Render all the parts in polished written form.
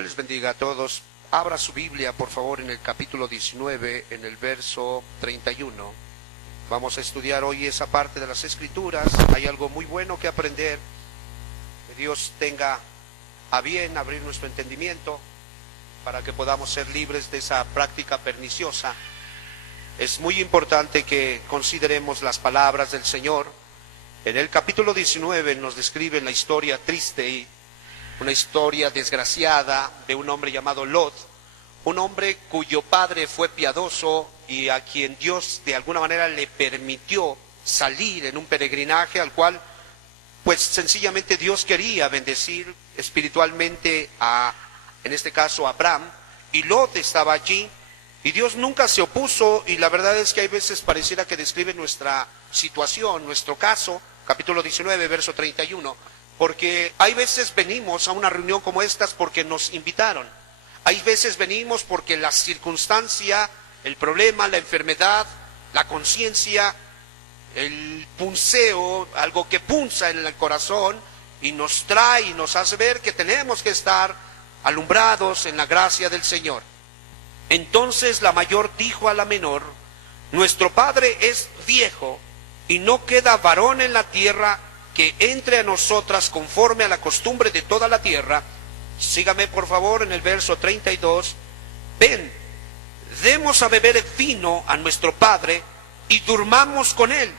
Dios les bendiga a todos. Abra su Biblia, por favor, en el capítulo 19, en el verso 31. Vamos a estudiar hoy esa parte de las Escrituras. Hay algo muy bueno que aprender. Que Dios tenga a bien abrir nuestro entendimiento para que podamos ser libres de esa práctica perniciosa. Es muy importante que consideremos las palabras del Señor. En el capítulo 19 nos describe la historia triste y una historia desgraciada de un hombre llamado Lot, un hombre cuyo padre fue piadoso y a quien Dios de alguna manera le permitió salir en un peregrinaje al cual pues sencillamente Dios quería bendecir espiritualmente en este caso a Abraham, y Lot estaba allí y Dios nunca se opuso. Y la verdad es que hay veces pareciera que describe nuestra situación, nuestro caso, capítulo 19, verso 31, porque hay veces venimos a una reunión como estas porque nos invitaron, hay veces venimos porque la circunstancia, el problema, la enfermedad, la conciencia, el punceo, algo que punza en el corazón y nos trae y nos hace ver que tenemos que estar alumbrados en la gracia del Señor. Entonces la mayor dijo a la menor: nuestro padre es viejo y no queda varón en la tierra que entre a nosotras conforme a la costumbre de toda la tierra. Sígame por favor en el verso 32. Ven, demos a beber vino a nuestro padre y durmamos con él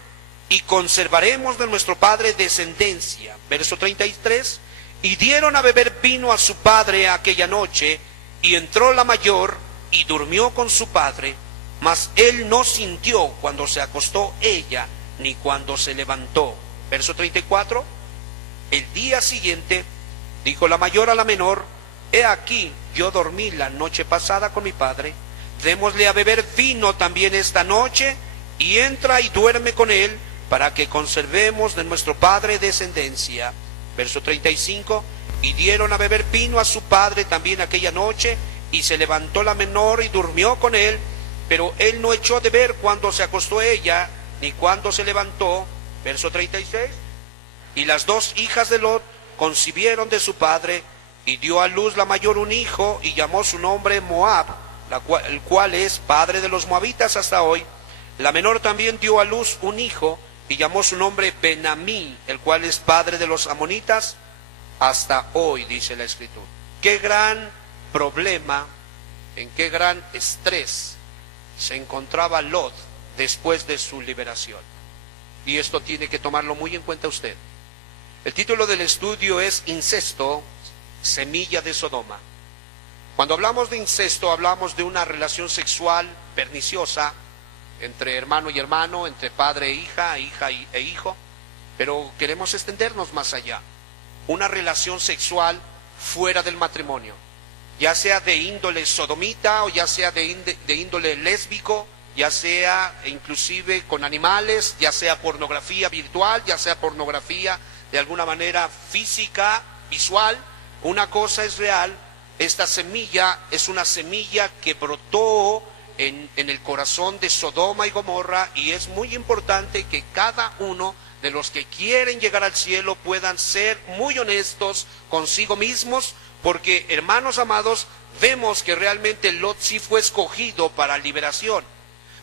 y conservaremos de nuestro padre descendencia. Verso 33. Y dieron a beber vino a su padre aquella noche, y entró la mayor y durmió con su padre, mas él no sintió cuando se acostó ella, ni cuando se levantó. Verso 34. El día siguiente dijo la mayor a la menor: he aquí, yo dormí la noche pasada con mi padre, démosle a beber vino también esta noche, y entra y duerme con él, para que conservemos de nuestro padre descendencia. Verso 35. Y dieron a beber vino a su padre también aquella noche, y se levantó la menor y durmió con él, pero él no echó de ver cuando se acostó ella, ni cuando se levantó. Verso 36. Y las dos hijas de Lot concibieron de su padre, y dio a luz la mayor un hijo, y llamó su nombre Moab, el cual es padre de los moabitas hasta hoy. La menor también dio a luz un hijo, y llamó su nombre Ben-amí, el cual es padre de los amonitas hasta hoy, dice la Escritura. Qué gran problema, en qué gran estrés se encontraba Lot después de su liberación. Y esto tiene que tomarlo muy en cuenta usted. El título del estudio es Incesto, semilla de Sodoma. Cuando hablamos de incesto, hablamos de una relación sexual perniciosa entre hermano y hermano, entre padre e hija e hijo, pero queremos extendernos más allá. Una relación sexual fuera del matrimonio, ya sea de índole sodomita o ya sea de índole lésbico, ya sea inclusive con animales, ya sea pornografía virtual, ya sea pornografía de alguna manera física, visual. Una cosa es real, esta semilla es una semilla que brotó en el corazón de Sodoma y Gomorra, y es muy importante que cada uno de los que quieren llegar al cielo puedan ser muy honestos consigo mismos, porque, hermanos amados, vemos que realmente Lot sí fue escogido para liberación.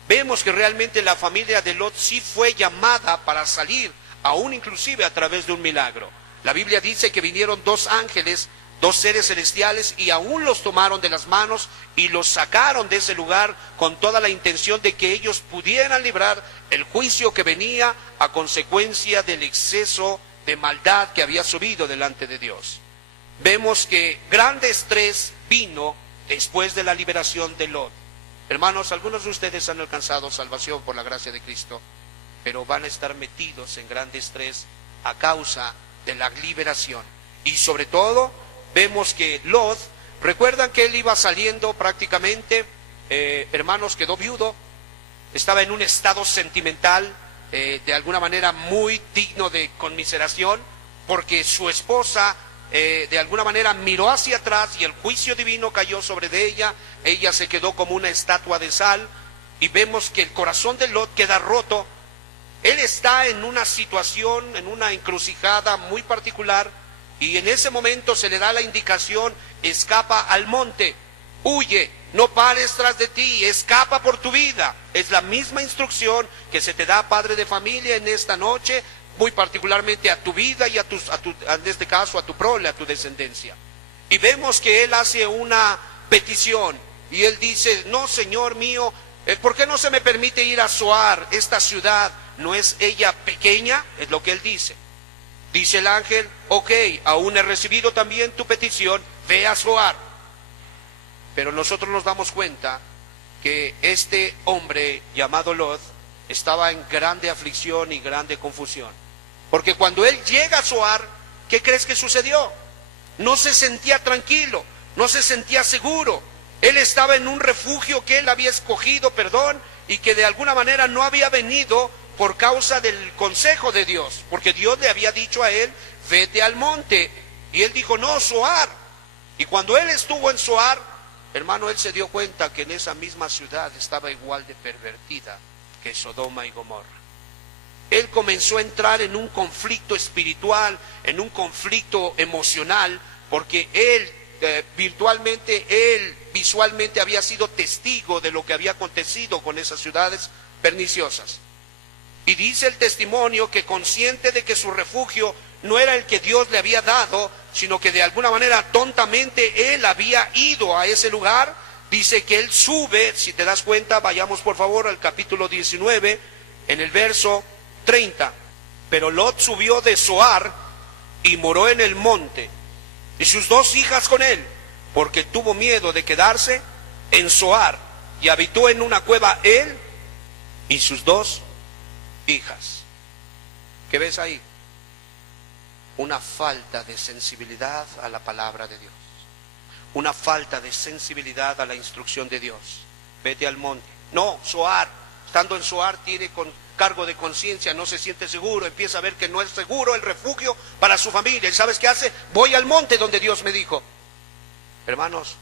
Vemos que realmente la familia de Lot sí fue llamada para salir, aún inclusive a través de un milagro. La Biblia dice que vinieron dos ángeles, dos seres celestiales, y aún los tomaron de las manos y los sacaron de ese lugar con toda la intención de que ellos pudieran librar el juicio que venía a consecuencia del exceso de maldad que había subido delante de Dios. Vemos que grande estrés vino después de la liberación de Lot. Hermanos, algunos de ustedes han alcanzado salvación por la gracia de Cristo, pero van a estar metidos en grande estrés a causa de la liberación. Y sobre todo, vemos que Lot, recuerdan que él iba saliendo prácticamente, hermanos, quedó viudo, estaba en un estado sentimental, de alguna manera muy digno de conmiseración, porque su esposa de alguna manera miró hacia atrás y el juicio divino cayó sobre de ella. Ella se quedó como una estatua de sal, y vemos que el corazón de Lot queda roto. Él está en una situación, en una encrucijada muy particular, Y en ese momento se le da la indicación: escapa al monte, huye, no pares tras de ti, escapa por tu vida. Es la misma instrucción que se te da, padre de familia, en esta noche, muy particularmente a tu vida y en este caso a tu prole, a tu descendencia. Y vemos que él hace una petición y él dice: no, Señor mío, ¿por qué no se me permite ir a Zoar, esta ciudad? ¿No es ella pequeña? Es lo que él dice. Dice el ángel: ok, aún he recibido también tu petición, ve a Zoar. Pero nosotros nos damos cuenta que este hombre llamado Lot estaba en grande aflicción y grande confusión. Porque cuando él llega a Zoar, ¿qué crees que sucedió? No se sentía tranquilo, no se sentía seguro. Él estaba en un refugio que él había escogido, y que de alguna manera no había venido por causa del consejo de Dios, porque Dios le había dicho a él: vete al monte. Y él dijo: no, Zoar. Y cuando él estuvo en Zoar, hermano, él se dio cuenta que en esa misma ciudad estaba igual de pervertida que Sodoma y Gomorra. Él comenzó a entrar en un conflicto espiritual, en un conflicto emocional, porque él visualmente había sido testigo de lo que había acontecido con esas ciudades perniciosas. Y dice el testimonio que, consciente de que su refugio no era el que Dios le había dado, sino que de alguna manera tontamente él había ido a ese lugar, dice que él sube. Si te das cuenta, vayamos por favor al capítulo 19, en el verso 30. Pero Lot subió de Zoar y moró en el monte, y sus 2 hijas con él, porque tuvo miedo de quedarse en Zoar, y habitó en una cueva él y sus 2 hijas. ¿Qué ves ahí? Una falta de sensibilidad a la palabra de Dios, una falta de sensibilidad a la instrucción de Dios. Vete al monte. No, Zoar. Estando en Zoar tiene con cargo de conciencia, no se siente seguro, empieza a ver que no es seguro el refugio para su familia. ¿Y sabes qué hace? Voy al monte donde Dios me dijo. Hermanos,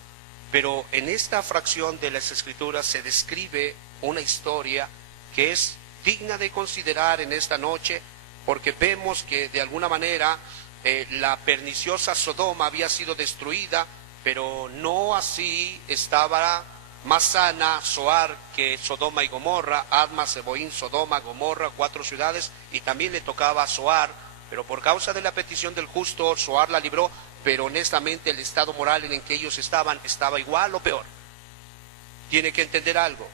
pero en esta fracción de las Escrituras se describe una historia que es digna de considerar en esta noche, porque vemos que de alguna manera la perniciosa Sodoma había sido destruida, pero no así estaba más sana Zoar que Sodoma y Gomorra. Adma, Seboín, Sodoma, Gomorra, 4 ciudades, y también le tocaba a Zoar, pero por causa de la petición del justo, Zoar la libró. Pero honestamente el estado moral en el que ellos estaban estaba igual o peor. Tiene que entender algo: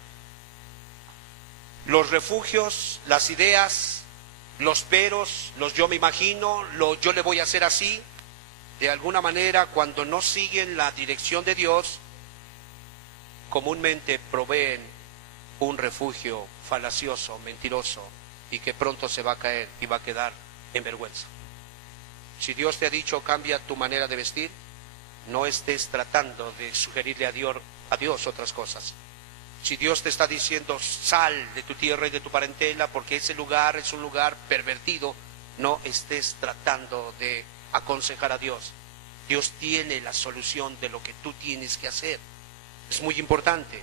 los refugios, las ideas, los peros, los yo me imagino, yo le voy a hacer así, de alguna manera, cuando no siguen la dirección de Dios, comúnmente proveen un refugio falacioso, mentiroso, y que pronto se va a caer y va a quedar en vergüenza. Si Dios te ha dicho cambia tu manera de vestir, no estés tratando de sugerirle a Dios otras cosas. Si Dios te está diciendo sal de tu tierra y de tu parentela porque ese lugar es un lugar pervertido, no estés tratando de aconsejar a Dios. Dios tiene la solución de lo que tú tienes que hacer. Es muy importante.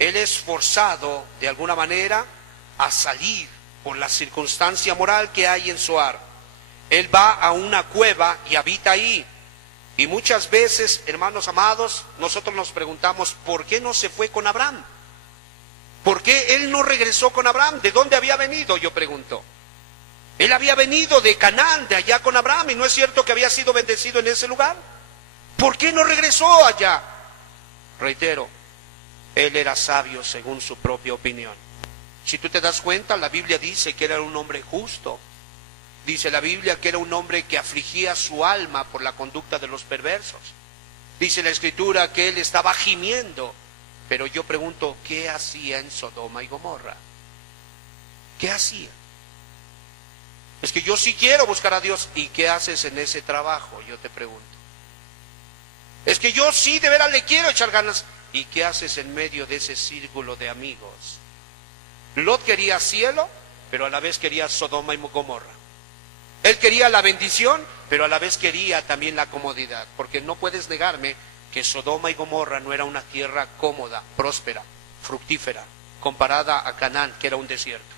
Él es forzado de alguna manera a salir por la circunstancia moral que hay en Zoar. Él va a una cueva y habita ahí. Y muchas veces, hermanos amados, nosotros nos preguntamos: ¿por qué no se fue con Abraham? ¿Por qué él no regresó con Abraham? ¿De dónde había venido? Yo pregunto. Él había venido de Canaán, de allá con Abraham, y no es cierto que había sido bendecido en ese lugar. ¿Por qué no regresó allá? Reitero, él era sabio según su propia opinión. Si tú te das cuenta, la Biblia dice que era un hombre justo. Dice la Biblia que era un hombre que afligía su alma por la conducta de los perversos. Dice la Escritura que él estaba gimiendo. Pero yo pregunto, ¿qué hacía en Sodoma y Gomorra? ¿Qué hacía? Es que yo sí quiero buscar a Dios. ¿Y qué haces en ese trabajo? Yo te pregunto. Es que yo sí de veras le quiero echar ganas. ¿Y qué haces en medio de ese círculo de amigos? Lot quería cielo, pero a la vez quería Sodoma y Gomorra. Él quería la bendición, pero a la vez quería también la comodidad, porque no puedes negarme que Sodoma y Gomorra no era una tierra cómoda, próspera, fructífera, comparada a Canaán, que era un desierto.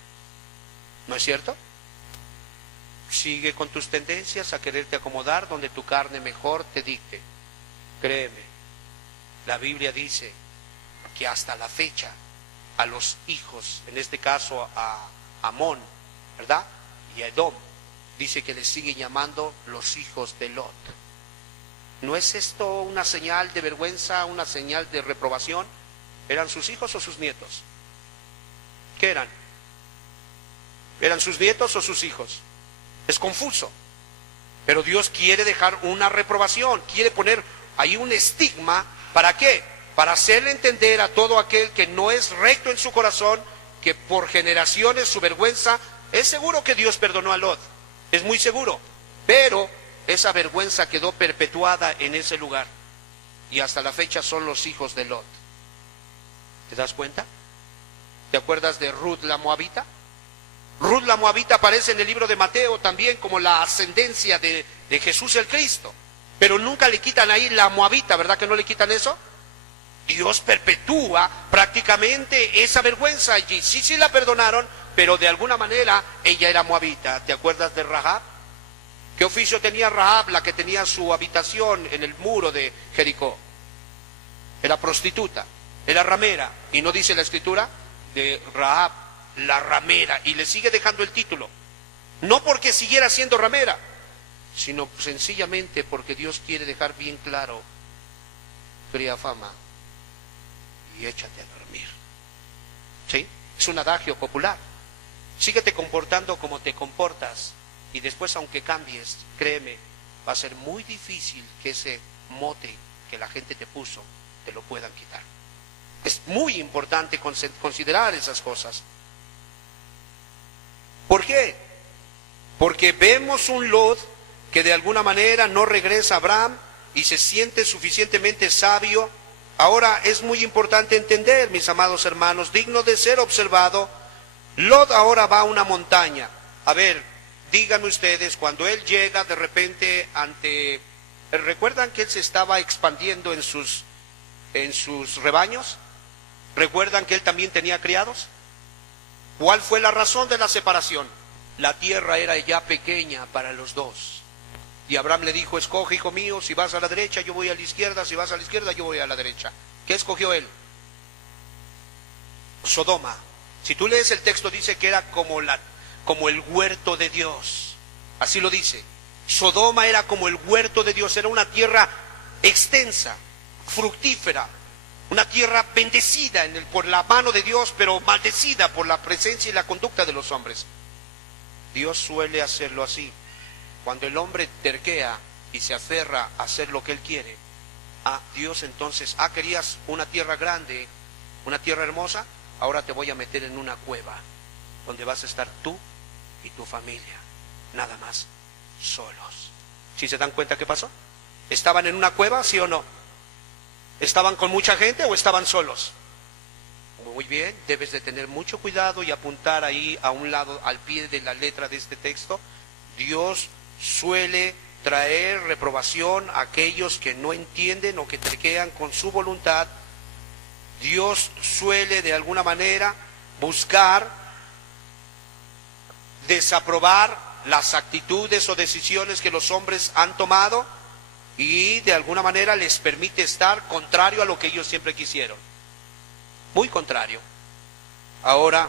¿No es cierto? Sigue con tus tendencias a quererte acomodar donde tu carne mejor te dicte. Créeme, la Biblia dice que hasta la fecha a los hijos, en este caso a Amón, ¿verdad? Y a Edom, dice que les sigue llamando los hijos de Lot. ¿No es esto una señal de vergüenza, una señal de reprobación? ¿Eran sus hijos o sus nietos? ¿Qué eran? ¿Eran sus nietos o sus hijos? Es confuso. Pero Dios quiere dejar una reprobación, quiere poner ahí un estigma. ¿Para qué? Para hacerle entender a todo aquel que no es recto en su corazón, que por generaciones su vergüenza, es seguro que Dios perdonó a Lot, es muy seguro, pero esa vergüenza quedó perpetuada en ese lugar, y hasta la fecha son los hijos de Lot. ¿Te das cuenta? ¿Te acuerdas de Ruth la Moabita? Ruth la Moabita aparece en el libro de Mateo también como la ascendencia de Jesús el Cristo, pero nunca le quitan ahí la Moabita, ¿verdad que no le quitan eso? Dios perpetúa prácticamente esa vergüenza allí. Sí la perdonaron, pero de alguna manera ella era moabita. ¿Te acuerdas de Rahab? ¿Qué oficio tenía Rahab, la que tenía su habitación en el muro de Jericó? Era prostituta, era ramera. ¿Y no dice la escritura de Rahab, la ramera? Y le sigue dejando el título. No porque siguiera siendo ramera, sino sencillamente porque Dios quiere dejar bien claro: cría fama y échate a dormir. ¿Sí? Es un adagio popular. Síguete comportando como te comportas, y después, aunque cambies, créeme, va a ser muy difícil que ese mote que la gente te puso te lo puedan quitar. Es muy importante considerar esas cosas. ¿Por qué? Porque vemos un Lot que de alguna manera no regresa a Abraham y se siente suficientemente sabio. Ahora es muy importante entender, mis amados hermanos, digno de ser observado. Lot ahora va a una montaña. A ver, díganme ustedes, cuando él llega de repente ante... ¿Recuerdan que él se estaba expandiendo en sus rebaños? ¿Recuerdan que él también tenía criados? ¿Cuál fue la razón de la separación? La tierra era ya pequeña para los dos. Y Abraham le dijo: escoge, hijo mío, si vas a la derecha, yo voy a la izquierda, si vas a la izquierda, yo voy a la derecha. ¿Qué escogió él? Sodoma. Si tú lees el texto, dice que era como el huerto de Dios. Así lo dice. Sodoma era como el huerto de Dios, era una tierra extensa, fructífera, una tierra bendecida por la mano de Dios, pero maldecida por la presencia y la conducta de los hombres. Dios suele hacerlo así. Cuando el hombre terquea y se aferra a hacer lo que él quiere, Dios entonces, querías una tierra grande, una tierra hermosa, ahora te voy a meter en una cueva, donde vas a estar tú y tu familia, nada más, solos. ¿Sí se dan cuenta qué pasó? ¿Estaban en una cueva, sí o no? ¿Estaban con mucha gente o estaban solos? Muy bien, debes de tener mucho cuidado y apuntar ahí a un lado, al pie de la letra de este texto. Dios suele traer reprobación a aquellos que no entienden o que terquean con su voluntad. Dios suele de alguna manera buscar desaprobar las actitudes o decisiones que los hombres han tomado, y de alguna manera les permite estar contrario a lo que ellos siempre quisieron. Muy contrario. Ahora,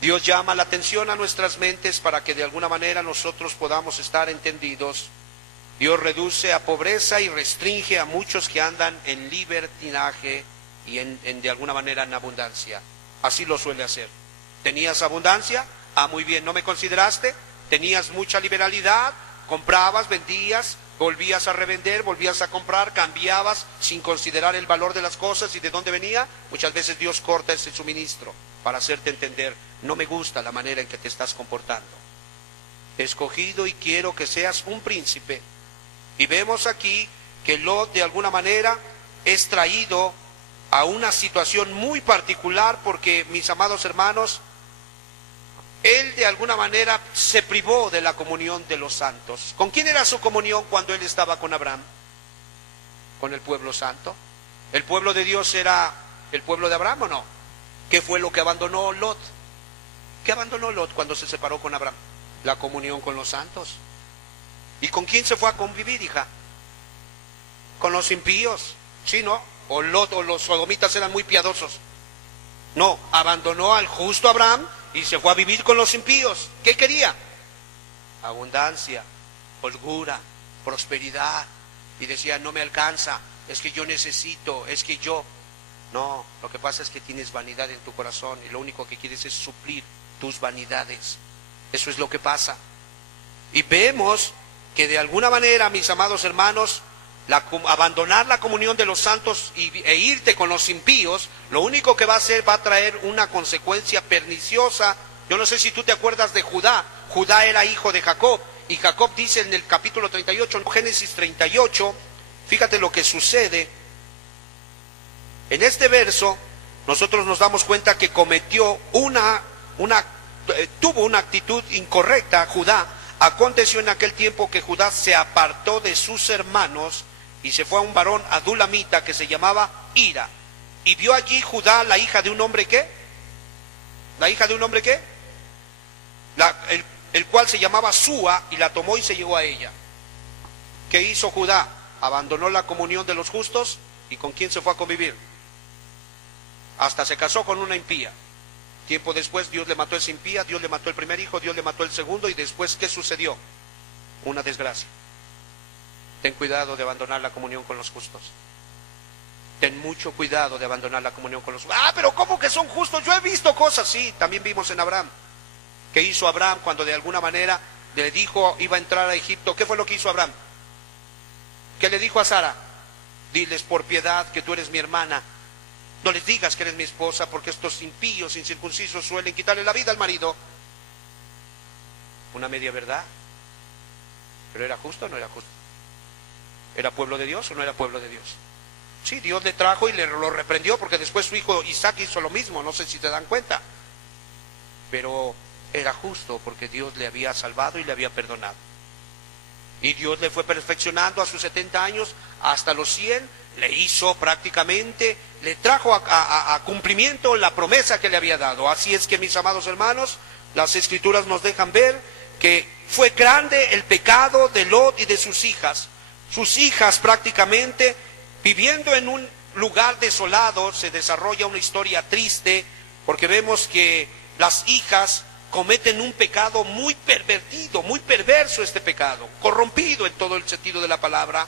Dios llama la atención a nuestras mentes para que de alguna manera nosotros podamos estar entendidos. Dios reduce a pobreza y restringe a muchos que andan en libertinaje y de alguna manera en abundancia. Así lo suele hacer. ¿Tenías abundancia? Muy bien, ¿no me consideraste? ¿Tenías mucha liberalidad? Comprabas, vendías, volvías a revender, volvías a comprar, cambiabas sin considerar el valor de las cosas y de dónde venía. Muchas veces Dios corta ese suministro para hacerte entender: no me gusta la manera en que te estás comportando. Te he escogido y quiero que seas un príncipe. Y vemos aquí que Lot de alguna manera es traído a una situación muy particular, porque, mis amados hermanos, él de alguna manera se privó de la comunión de los santos. ¿Con quién era su comunión cuando él estaba con Abraham? Con el pueblo santo. ¿El pueblo de Dios era el pueblo de Abraham o no? ¿Qué fue lo que abandonó Lot? ¿Qué abandonó Lot cuando se separó con Abraham? La comunión con los santos. ¿Y con quién se fue a convivir, hija? Con los impíos. ¿Sí, no? O Lot o los sodomitas eran muy piadosos. No, abandonó al justo Abraham y se fue a vivir con los impíos. ¿Qué quería? Abundancia, holgura, prosperidad. Y decía, no me alcanza, es que yo necesito, es que yo... No, lo que pasa es que tienes vanidad en tu corazón y lo único que quieres es suplir tus vanidades. Eso es lo que pasa. Y vemos que de alguna manera, mis amados hermanos, abandonar la comunión de los santos e irte con los impíos, lo único que va a hacer, va a traer una consecuencia perniciosa. Yo no sé si tú te acuerdas de Judá. Judá era hijo de Jacob, y Jacob dice en el capítulo 38, Génesis 38, fíjate lo que sucede. En este verso, nosotros nos damos cuenta que cometió tuvo una actitud incorrecta Judá. Aconteció en aquel tiempo que Judá se apartó de sus hermanos y se fue a un varón adulamita que se llamaba Hira. Y vio allí Judá la hija de un hombre ¿qué? ¿La hija de un hombre qué? El cual se llamaba Súa, y la tomó y se llegó a ella. ¿Qué hizo Judá? Abandonó la comunión de los justos. ¿Y con quién se fue a convivir? Hasta se casó con una impía. Tiempo después Dios le mató a esa impía, Dios le mató el primer hijo, Dios le mató el segundo, y después ¿qué sucedió? Una desgracia. Ten cuidado de abandonar la comunión con los justos. Ten mucho cuidado de abandonar la comunión con los justos. Pero ¿cómo que son justos? Yo he visto cosas, sí, también vimos en Abraham. ¿Qué hizo Abraham cuando de alguna manera le dijo iba a entrar a Egipto? ¿Qué fue lo que hizo Abraham? ¿Qué le dijo a Sara? Diles por piedad que tú eres mi hermana. No les digas que eres mi esposa, porque estos impíos incircuncisos suelen quitarle la vida al marido. Una media verdad. ¿Pero era justo o no era justo? ¿Era pueblo de Dios o no era pueblo de Dios? Sí, Dios le trajo y lo reprendió, porque después su hijo Isaac hizo lo mismo, no sé si te dan cuenta. Pero era justo porque Dios le había salvado y le había perdonado. Y Dios le fue perfeccionando a sus 70 años, hasta los 100, le hizo prácticamente, le trajo a cumplimiento la promesa que le había dado. Así es que, mis amados hermanos, las Escrituras nos dejan ver que fue grande el pecado de Lot y de sus hijas. Sus hijas prácticamente, viviendo en un lugar desolado, se desarrolla una historia triste, porque vemos que las hijas cometen un pecado muy pervertido, muy perverso este pecado, corrompido en todo el sentido de la palabra.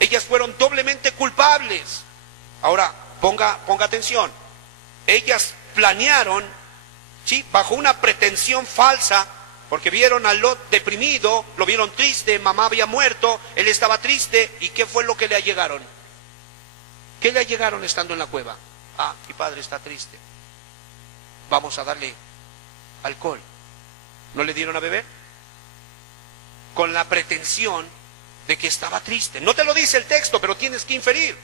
Ellas fueron doblemente culpables. Ahora, ponga atención. Ellas planearon, ¿sí?, bajo una pretensión falsa, porque vieron a Lot deprimido, lo vieron triste, mamá había muerto, él estaba triste, ¿y qué fue lo que le allegaron? ¿Qué le allegaron estando en la cueva? Mi padre está triste, vamos a darle alcohol. ¿No le dieron a beber? Con la pretensión de que estaba triste. No te lo dice el texto, pero tienes que inferir.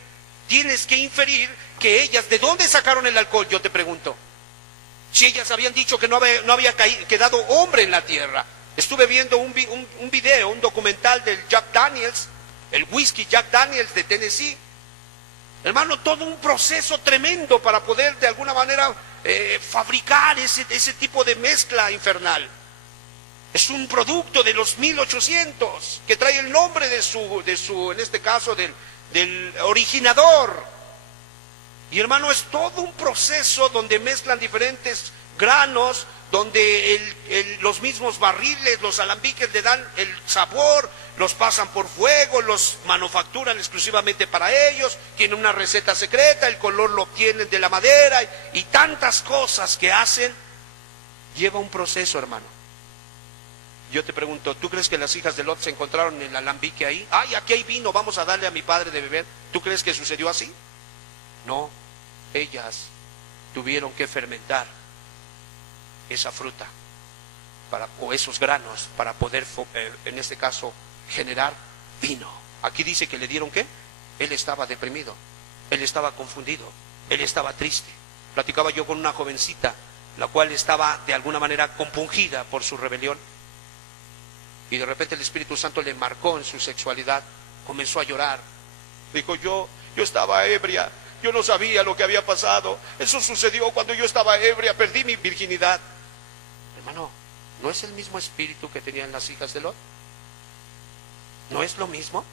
Tienes que inferir que ellas, ¿de dónde sacaron el alcohol? Yo te pregunto. Si ellas habían dicho que no había quedado hombre en la tierra. Estuve viendo un video, un documental del Jack Daniels, el whisky Jack Daniels de Tennessee. Hermano, todo un proceso tremendo para poder de alguna manera fabricar ese tipo de mezcla infernal. Es un producto de los 1800 que trae el nombre de su en este caso del originador. Y hermano, es todo un proceso donde mezclan diferentes granos, donde los mismos barriles, los alambiques le dan el sabor, los pasan por fuego, los manufacturan exclusivamente para ellos, tienen una receta secreta, el color lo obtienen de la madera y tantas cosas que hacen. Lleva un proceso, hermano. Yo te pregunto, ¿tú crees que las hijas de Lot se encontraron en el alambique ahí? Aquí hay vino, vamos a darle a mi padre de beber. ¿Tú crees que sucedió así? No, ellas tuvieron que fermentar esa fruta o esos granos para poder, en este caso, generar vino. Aquí dice que le dieron ¿qué? Él estaba deprimido, él estaba confundido, él estaba triste. Platicaba yo con una jovencita, la cual estaba de alguna manera compungida por su rebelión. Y de repente el Espíritu Santo le marcó en su sexualidad, comenzó a llorar. Dijo, yo estaba ebria, yo no sabía lo que había pasado. Eso sucedió cuando yo estaba ebria, perdí mi virginidad. Hermano, ¿no es el mismo espíritu que tenían las hijas de Lot? ¿No es lo mismo?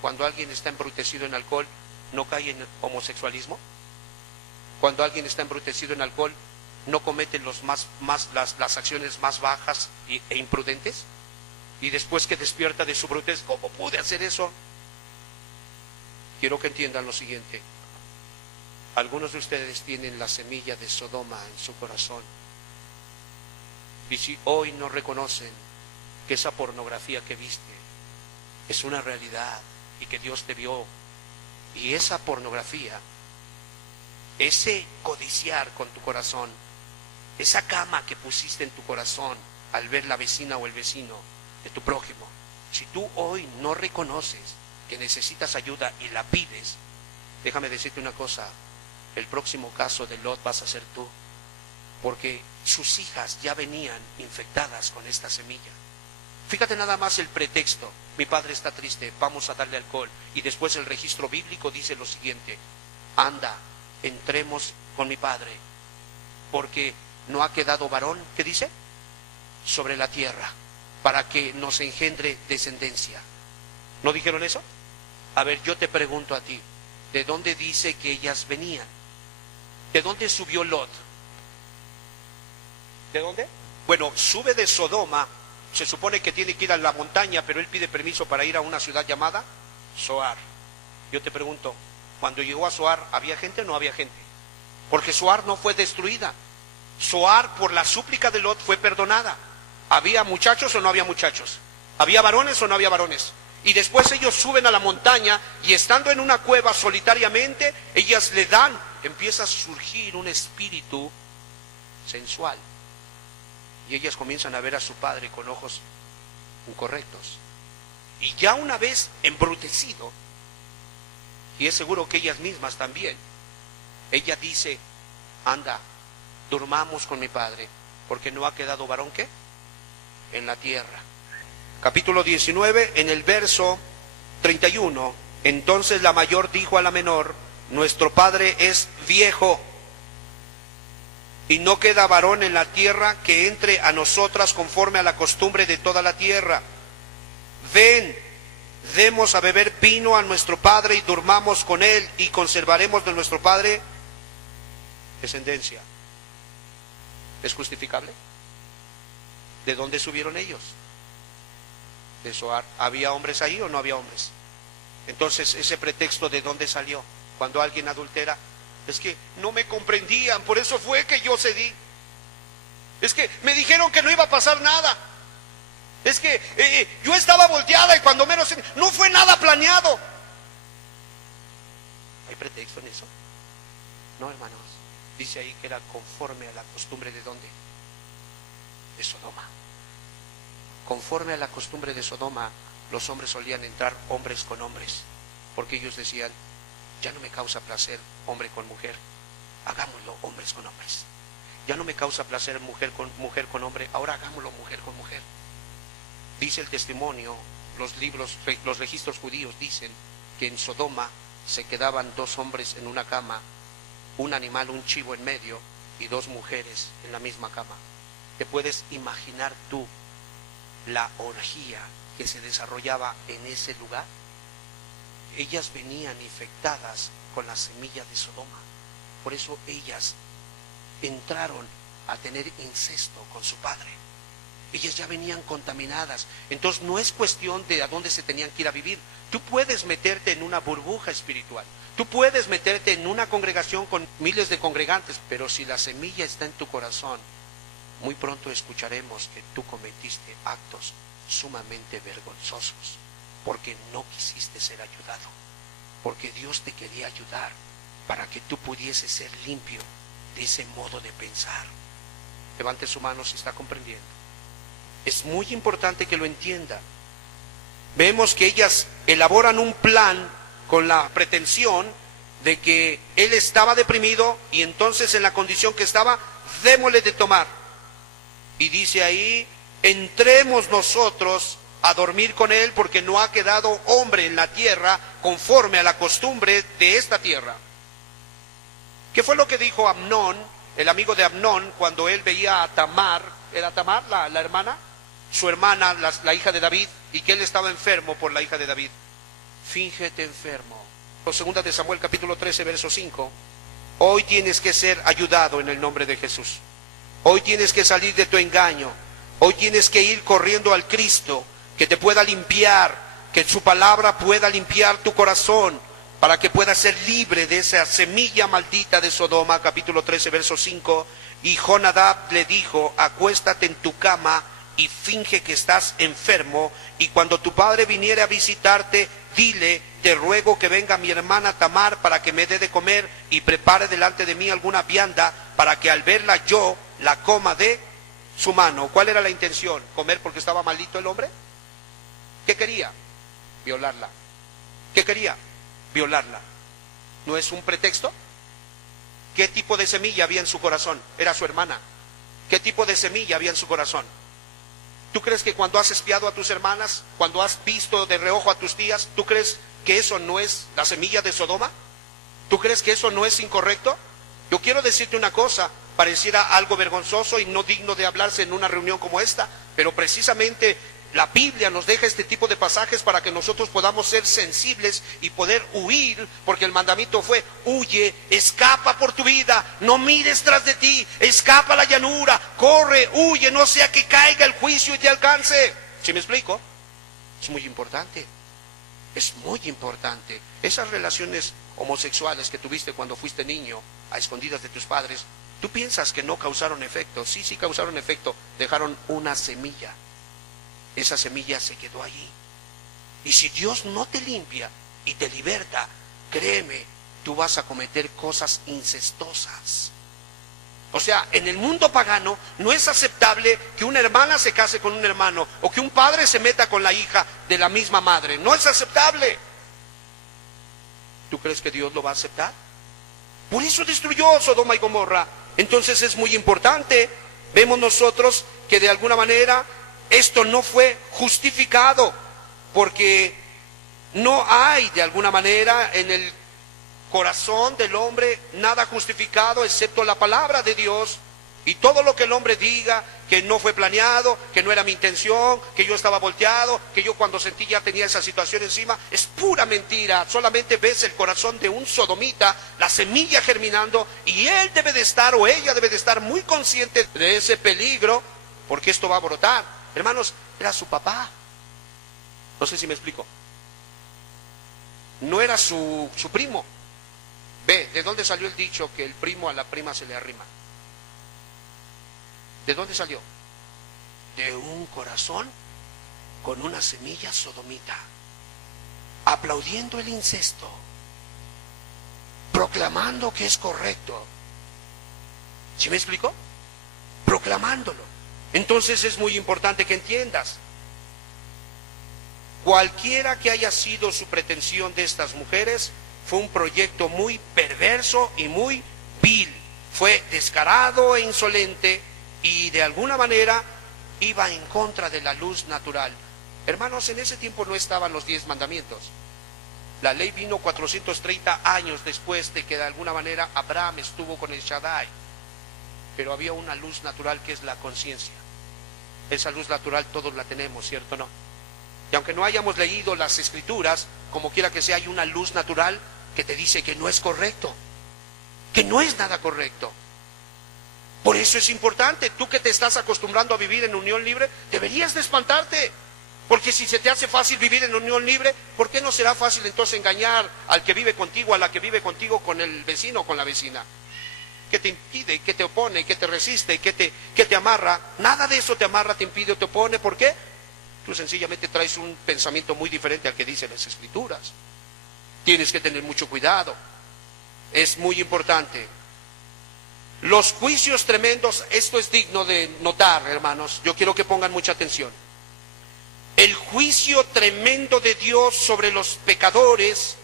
Cuando alguien está embrutecido en alcohol, ¿no cae en homosexualismo? Cuando alguien está embrutecido en alcohol, ¿no comete las acciones más bajas e imprudentes? Y después que despierta de su brutez, ¿cómo pude hacer eso? Quiero que entiendan lo siguiente. Algunos de ustedes tienen la semilla de Sodoma en su corazón. Y si hoy no reconocen que esa pornografía que viste es una realidad y que Dios te vio, y esa pornografía, ese codiciar con tu corazón, esa cama que pusiste en tu corazón al ver la vecina o el vecino de tu prójimo, si tú hoy no reconoces que necesitas ayuda y la pides, déjame decirte una cosa, el próximo caso de Lot vas a ser tú, porque sus hijas ya venían infectadas con esta semilla. Fíjate nada más el pretexto: mi padre está triste, vamos a darle alcohol. Y después el registro bíblico dice lo siguiente: anda, entremos con mi padre, porque no ha quedado varón, ¿qué dice? Sobre la tierra, para que nos engendre descendencia. ¿No dijeron eso? A ver, yo te pregunto a ti, ¿de dónde dice que ellas venían? ¿De dónde subió Lot? ¿De dónde? Bueno, sube de Sodoma. Se supone que tiene que ir a la montaña, pero él pide permiso para ir a una ciudad llamada Zoar. Yo te pregunto, cuando llegó a Zoar, ¿había gente o no había gente? Porque Zoar no fue destruida. Zoar, por la súplica de Lot, fue perdonada. ¿Había muchachos o no había muchachos? ¿Había varones o no había varones? Y después ellos suben a la montaña y estando en una cueva solitariamente, ellas le dan, empieza a surgir un espíritu sensual. Y ellas comienzan a ver a su padre con ojos incorrectos. Y ya una vez embrutecido, y es seguro que ellas mismas también, ella dice: anda, durmamos con mi padre, porque no ha quedado varón, ¿qué? En la tierra. Capítulo 19, en el verso 31, entonces la mayor dijo a la menor: nuestro padre es viejo, y no queda varón en la tierra que entre a nosotras conforme a la costumbre de toda la tierra. Ven, demos a beber vino a nuestro padre y durmamos con él, y conservaremos de nuestro padre descendencia. ¿Es justificable? ¿De dónde subieron ellos? De Zoar. ¿Había hombres ahí o no había hombres? Entonces, ese pretexto, ¿de dónde salió? Cuando alguien adultera: es que no me comprendían, por eso fue que yo cedí. Es que me dijeron que no iba a pasar nada. Es que yo estaba volteada y cuando menos... no fue nada planeado. ¿Hay pretexto en eso? No, hermanos. Dice ahí que era conforme a la costumbre ¿de dónde? De Sodoma. Conforme a la costumbre de Sodoma, los hombres solían entrar hombres con hombres, porque ellos decían: ya no me causa placer hombre con mujer, hagámoslo hombres con hombres. Ya no me causa placer mujer con hombre, ahora hagámoslo mujer con mujer. Dice el testimonio, los registros judíos dicen que en Sodoma se quedaban 2 hombres en una cama, un animal, un chivo en medio, y 2 mujeres en la misma cama. ¿Te puedes imaginar tú la orgía que se desarrollaba en ese lugar? Ellas venían infectadas con la semilla de Sodoma. Por eso ellas entraron a tener incesto con su padre. Ellas ya venían contaminadas. Entonces no es cuestión de a dónde se tenían que ir a vivir. Tú puedes meterte en una burbuja espiritual. Tú puedes meterte en una congregación con miles de congregantes, pero si la semilla está en tu corazón, muy pronto escucharemos que tú cometiste actos sumamente vergonzosos, porque no quisiste ser ayudado, porque Dios te quería ayudar para que tú pudieses ser limpio de ese modo de pensar. Levante su mano si está comprendiendo. Es muy importante que lo entienda. Vemos que ellas elaboran un plan con la pretensión de que él estaba deprimido y entonces en la condición que estaba, démosle de tomar. Y dice ahí: entremos nosotros a dormir con él, porque no ha quedado hombre en la tierra conforme a la costumbre de esta tierra. ¿Qué fue lo que dijo Amnón, el amigo de Amnón, cuando él veía a Tamar era Tamar, la hermana, su hermana, la hija de David, y que él estaba enfermo por la hija de David. Fíngete enfermo. Segunda de Samuel capítulo 13, verso 5. Hoy tienes que ser ayudado en el nombre de Jesús. Hoy tienes que salir de tu engaño. Hoy tienes que ir corriendo al Cristo que te pueda limpiar, que su palabra pueda limpiar tu corazón, para que puedas ser libre de esa semilla maldita de Sodoma, capítulo 13, verso 5. Y Jonadab le dijo: acuéstate en tu cama y finge que estás enfermo, y cuando tu padre viniere a visitarte, dile: te ruego que venga mi hermana Tamar para que me dé de comer y prepare delante de mí alguna vianda, para que al verla yo la coma de su mano. ¿Cuál era la intención? ¿Comer porque estaba maldito el hombre? ¿Qué quería? Violarla. ¿Qué quería? Violarla. ¿No es un pretexto? ¿Qué tipo de semilla había en su corazón? Era su hermana. ¿Qué tipo de semilla había en su corazón? ¿Tú crees que cuando has espiado a tus hermanas, cuando has visto de reojo a tus tías, tú crees que eso no es la semilla de Sodoma? ¿Tú crees que eso no es incorrecto? Yo quiero decirte una cosa, pareciera algo vergonzoso y no digno de hablarse en una reunión como esta, pero precisamente la Biblia nos deja este tipo de pasajes para que nosotros podamos ser sensibles y poder huir, porque el mandamiento fue: huye, escapa por tu vida, no mires tras de ti, escapa a la llanura, corre, huye, no sea que caiga el juicio y te alcance. ¿Sí me explico? Es muy importante, es muy importante. Esas relaciones homosexuales que tuviste cuando fuiste niño, a escondidas de tus padres, ¿tú piensas que no causaron efecto? Sí, sí causaron efecto, dejaron una semilla. Esa semilla se quedó allí. Y si Dios no te limpia y te liberta, créeme, tú vas a cometer cosas incestosas. O sea, en el mundo pagano no es aceptable que una hermana se case con un hermano, o que un padre se meta con la hija de la misma madre. No es aceptable. ¿Tú crees que Dios lo va a aceptar? Por eso destruyó Sodoma y Gomorra. Entonces es muy importante. Vemos nosotros que de alguna manera esto no fue justificado, porque no hay de alguna manera en el corazón del hombre nada justificado excepto la palabra de Dios. Y todo lo que el hombre diga, que no fue planeado, que no era mi intención, que yo estaba volteado, que yo cuando sentí ya tenía esa situación encima, es pura mentira. Solamente ves el corazón de un sodomita, la semilla germinando, y él debe de estar, o ella debe de estar muy consciente de ese peligro, porque esto va a brotar. Hermanos, era su papá. No sé si me explico. No era su primo. Ve, ¿de dónde salió el dicho que el primo a la prima se le arrima? ¿De dónde salió? De un corazón con una semilla sodomita, aplaudiendo el incesto, proclamando que es correcto. ¿Sí me explico? Proclamándolo. Entonces es muy importante que entiendas, cualquiera que haya sido su pretensión de estas mujeres, fue un proyecto muy perverso y muy vil. Fue descarado e insolente, y de alguna manera iba en contra de la luz natural. Hermanos, en ese tiempo no estaban los 10 mandamientos. La ley vino 430 años después de que de alguna manera Abraham estuvo con el Shaddai. Pero había una luz natural que es la conciencia. Esa luz natural todos la tenemos, ¿cierto o no? Y aunque no hayamos leído las escrituras, como quiera que sea, hay una luz natural que te dice que no es correcto, que no es nada correcto. Por eso es importante, tú que te estás acostumbrando a vivir en unión libre, deberías de espantarte. Porque si se te hace fácil vivir en unión libre, ¿por qué no será fácil entonces engañar al que vive contigo, a la que vive contigo, con el vecino o con la vecina? ¿Qué te impide? ¿Qué te opone? ¿Qué te resiste? ¿Qué te amarra? Nada de eso te amarra, te impide o te opone. ¿Por qué? Tú sencillamente traes un pensamiento muy diferente al que dicen las escrituras. Tienes que tener mucho cuidado. Es muy importante. Los juicios tremendos, esto es digno de notar, hermanos. Yo quiero que pongan mucha atención. El juicio tremendo de Dios sobre los pecadores,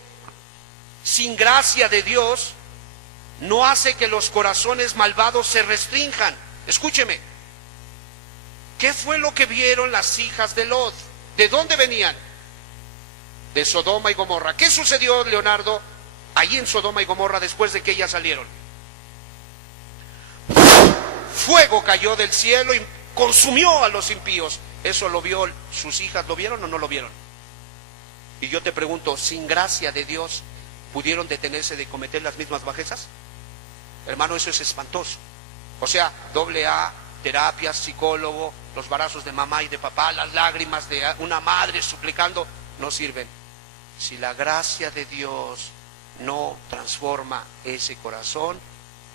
sin gracia de Dios, no hace que los corazones malvados se restrinjan. Escúcheme. ¿Qué fue lo que vieron las hijas de Lot? ¿De dónde venían? De Sodoma y Gomorra. ¿Qué sucedió, Leonardo, allí en Sodoma y Gomorra después de que ellas salieron? Fuego cayó del cielo y consumió a los impíos. ¿Eso lo vio? ¿Sus hijas lo vieron o no lo vieron? Y yo te pregunto, ¿sin gracia de Dios pudieron detenerse de cometer las mismas bajezas? Hermano, eso es espantoso. O sea, AA, terapias, psicólogo, los barazos de mamá y de papá, las lágrimas de una madre suplicando, no sirven. Si la gracia de Dios no transforma ese corazón,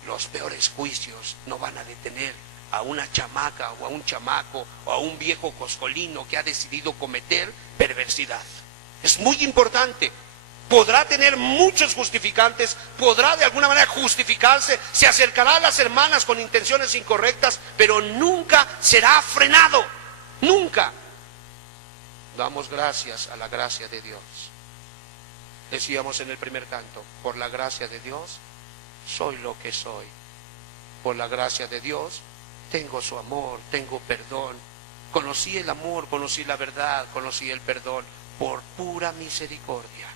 los peores juicios no van a detener a una chamaca o a un chamaco o a un viejo coscolino que ha decidido cometer perversidad. Es muy importante. Podrá tener muchos justificantes, podrá de alguna manera justificarse, se acercará a las hermanas con intenciones incorrectas, pero nunca será frenado, nunca. Damos gracias a la gracia de Dios. Decíamos en el primer canto, por la gracia de Dios soy lo que soy. Por la gracia de Dios tengo su amor, tengo perdón. Conocí el amor, conocí la verdad, conocí el perdón por pura misericordia.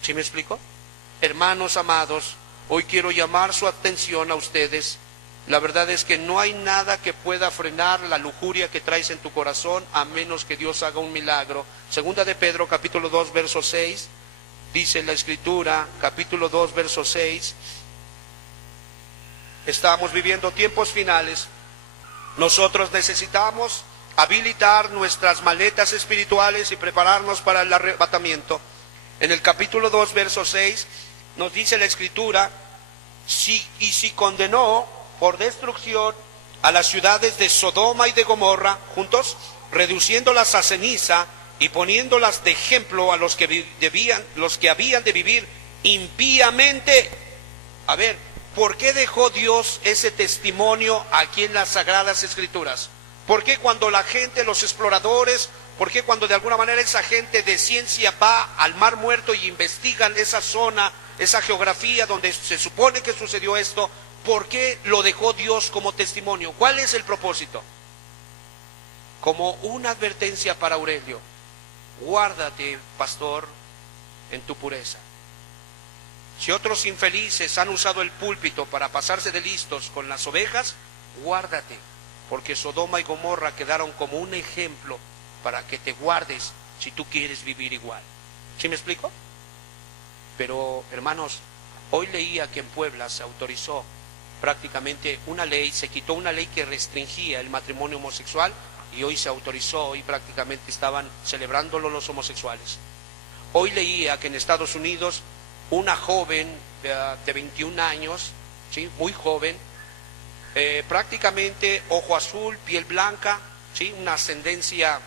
¿Sí me explico? Hermanos amados, hoy quiero llamar su atención a ustedes. La verdad es que no hay nada que pueda frenar la lujuria que traes en tu corazón, a menos que Dios haga un milagro. Segunda de Pedro, capítulo 2, verso 6, dice la Escritura, capítulo 2, verso 6, estamos viviendo tiempos finales. Nosotros necesitamos habilitar nuestras maletas espirituales y prepararnos para el arrebatamiento. En el capítulo 2, verso 6, nos dice la Escritura, si condenó por destrucción a las ciudades de Sodoma y de Gomorra, juntos, reduciéndolas a ceniza y poniéndolas de ejemplo a los que habían de vivir impíamente. A ver, ¿por qué dejó Dios ese testimonio aquí en las Sagradas Escrituras? ¿Por qué cuando la gente, los exploradores, por qué cuando de alguna manera esa gente de ciencia va al Mar Muerto y investigan esa zona, esa geografía donde se supone que sucedió esto, por qué lo dejó Dios como testimonio? ¿Cuál es el propósito? Como una advertencia para Aurelio: guárdate, pastor, en tu pureza. Si otros infelices han usado el púlpito para pasarse de listos con las ovejas, guárdate, porque Sodoma y Gomorra quedaron como un ejemplo para que te guardes si tú quieres vivir igual. ¿Sí me explico? Pero, hermanos, hoy leía que en Puebla se autorizó prácticamente una ley, se quitó una ley que restringía el matrimonio homosexual y hoy se autorizó y prácticamente estaban celebrándolo los homosexuales. Hoy leía que en Estados Unidos una joven de 21 años, ¿sí?, muy joven, prácticamente ojo azul, piel blanca, ¿sí?, una ascendencia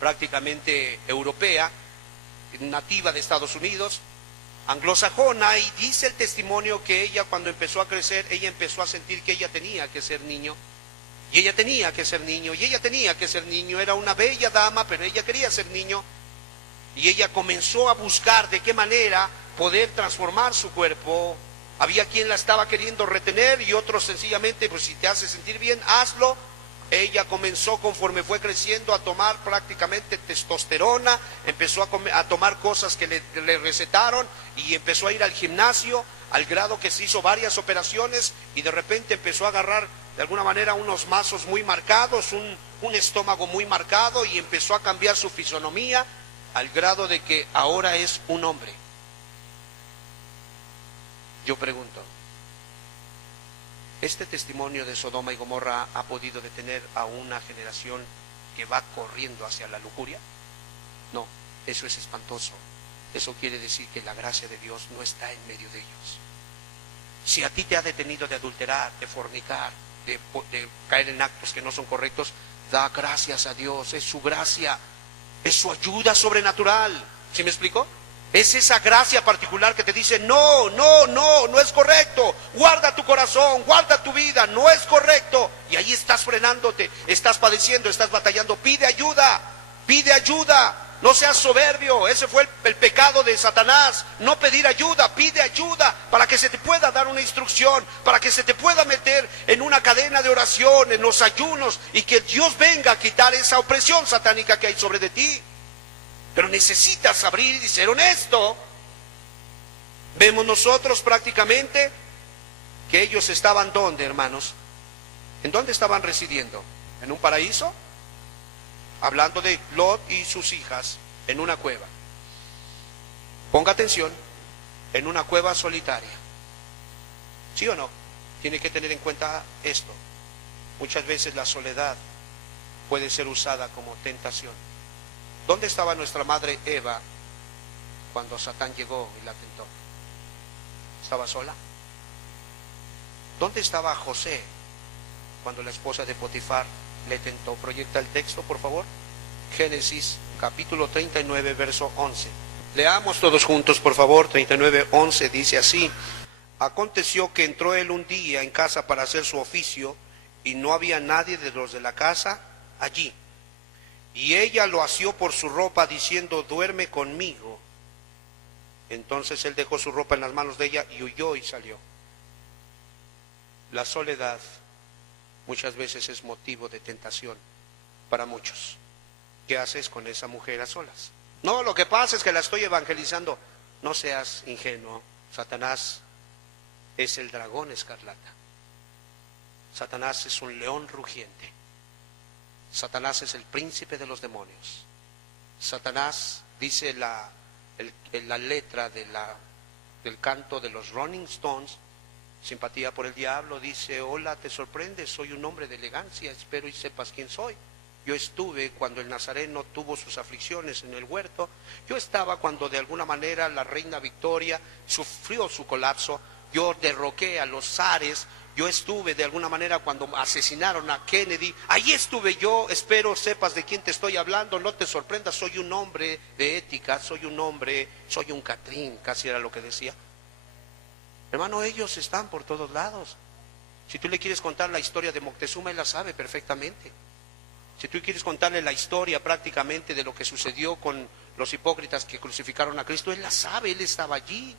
prácticamente europea, nativa de Estados Unidos, anglosajona, y dice el testimonio que ella, cuando empezó a crecer, ella empezó a sentir que ella tenía que ser niño, y ella tenía que ser niño, y ella tenía que ser niño. Era una bella dama, pero ella quería ser niño, y ella comenzó a buscar de qué manera poder transformar su cuerpo. Había quien la estaba queriendo retener y otros sencillamente, pues si te hace sentir bien, hazlo. Ella comenzó, conforme fue creciendo, a tomar prácticamente testosterona, empezó a tomar cosas que le recetaron y empezó a ir al gimnasio, al grado que se hizo varias operaciones y de repente empezó a agarrar de alguna manera unos mazos muy marcados, un estómago muy marcado, y empezó a cambiar su fisonomía al grado de que ahora es un hombre. Yo pregunto, ¿este testimonio de Sodoma y Gomorra ha podido detener a una generación que va corriendo hacia la lujuria? No, eso es espantoso. Eso quiere decir que la gracia de Dios no está en medio de ellos. Si a ti te ha detenido de adulterar, de fornicar, de caer en actos que no son correctos, da gracias a Dios. Es su gracia, es su ayuda sobrenatural. ¿Sí me explico? Es esa gracia particular que te dice, no es correcto, guarda tu corazón, guarda tu vida, no es correcto. Y ahí estás frenándote, estás padeciendo, estás batallando. Pide ayuda, no seas soberbio. Ese fue el pecado de Satanás, no pedir ayuda. Pide ayuda para que se te pueda dar una instrucción, para que se te pueda meter en una cadena de oración, en los ayunos, y que Dios venga a quitar esa opresión satánica que hay sobre de ti. Pero necesitas abrir y ser honesto. Vemos nosotros prácticamente que ellos estaban ¿dónde, hermanos? ¿En dónde estaban residiendo? ¿En un paraíso? Hablando de Lot y sus hijas en una cueva. Ponga atención, en una cueva solitaria. ¿Sí o no? Tiene que tener en cuenta esto. Muchas veces la soledad puede ser usada como tentación. ¿Dónde estaba nuestra madre Eva cuando Satán llegó y la tentó? ¿Estaba sola? ¿Dónde estaba José cuando la esposa de Potifar le tentó? Proyecta el texto, por favor. Génesis capítulo 39, verso 11. Leamos todos juntos, por favor. 39, 11 dice así: aconteció que entró él un día en casa para hacer su oficio, y no había nadie de los de la casa allí. Y ella lo asió por su ropa, diciendo: duerme conmigo. Entonces él dejó su ropa en las manos de ella y huyó y salió. La soledad muchas veces es motivo de tentación para muchos. ¿Qué haces con esa mujer a solas? No, lo que pasa es que la estoy evangelizando. No seas ingenuo. Satanás es el dragón escarlata. Satanás es un león rugiente. Satanás es el príncipe de los demonios. Satanás, dice la letra del canto de los Rolling Stones, Simpatía por el Diablo, dice: hola, te sorprendes, soy un hombre de elegancia, espero y sepas quién soy. Yo estuve cuando el Nazareno tuvo sus aflicciones en el huerto. Yo estaba cuando de alguna manera la reina Victoria sufrió su colapso. Yo derroqué a los zares. Yo estuve de alguna manera cuando asesinaron a Kennedy. Ahí estuve yo, espero sepas de quién te estoy hablando. No te sorprendas, soy un hombre de ética, soy un Catrín, casi era lo que decía. Hermano, ellos están por todos lados. Si tú le quieres contar la historia de Moctezuma, él la sabe perfectamente. Si tú quieres contarle la historia prácticamente de lo que sucedió con los hipócritas que crucificaron a Cristo, él la sabe, él estaba allí.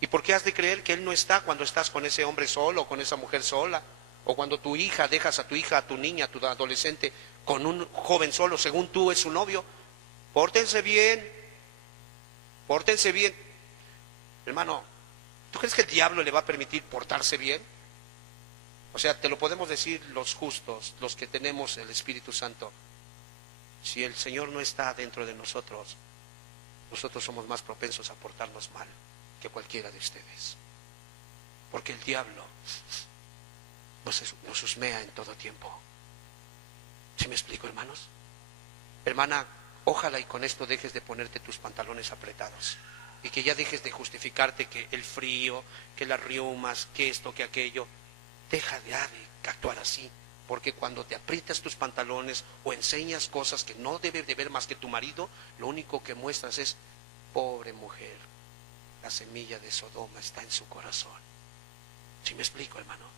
¿Y por qué has de creer que él no está cuando estás con ese hombre solo, o con esa mujer sola? O cuando tu hija, dejas a tu hija, a tu niña, a tu adolescente con un joven solo, según tú es su novio. Pórtense bien, pórtense bien. Hermano, ¿tú crees que el diablo le va a permitir portarse bien? O sea, te lo podemos decir los justos, los que tenemos el Espíritu Santo. Si el Señor no está dentro de nosotros, nosotros somos más propensos a portarnos mal que cualquiera de ustedes. Porque el diablo nos husmea en todo tiempo. ¿Sí me explico, hermanos? Hermana, ojalá y con esto dejes de ponerte tus pantalones apretados. Y que ya dejes de justificarte que el frío, que las riumas, que esto, que aquello. Deja de actuar así, porque cuando te aprietas tus pantalones o enseñas cosas que no debe de ver más que tu marido, lo único que muestras es: pobre mujer, la semilla de Sodoma está en su corazón. ¿Sí me explico, hermano?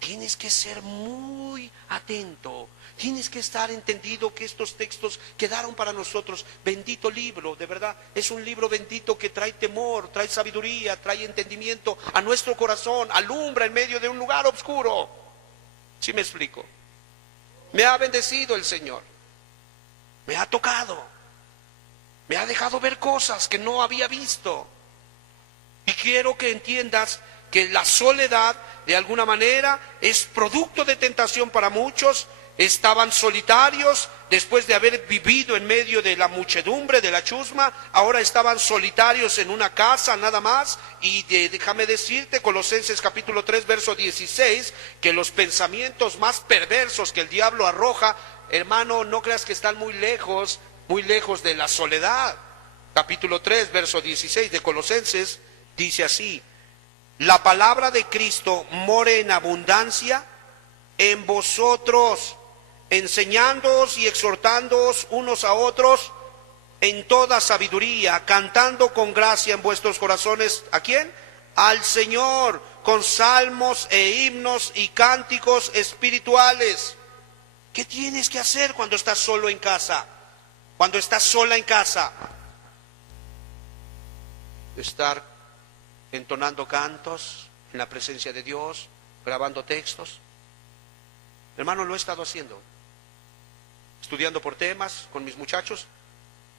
Tienes que ser muy atento, tienes que estar entendido que estos textos quedaron para nosotros. Bendito libro, de verdad, es un libro bendito que trae temor, trae sabiduría, trae entendimiento a nuestro corazón, alumbra en medio de un lugar oscuro. ¿Sí me explico? Me ha bendecido el Señor, me ha tocado, me ha dejado ver cosas que no había visto. Y quiero que entiendas que la soledad, de alguna manera, es producto de tentación para muchos. Estaban solitarios después de haber vivido en medio de la muchedumbre, de la chusma. Ahora estaban solitarios en una casa nada más. Y déjame decirte, Colosenses capítulo 3, verso 16, que los pensamientos más perversos que el diablo arroja, hermano, no creas que están muy lejos de la soledad. Capítulo 3, verso 16 de Colosenses, dice así: la palabra de Cristo more en abundancia en vosotros, enseñándoos y exhortándoos unos a otros en toda sabiduría, cantando con gracia en vuestros corazones, ¿a quién? Al Señor, con salmos e himnos y cánticos espirituales. ¿Qué tienes que hacer cuando estás solo en casa? Cuando estás sola en casa, estar entonando cantos en la presencia de Dios, grabando textos. Hermano, lo he estado haciendo, estudiando por temas con mis muchachos.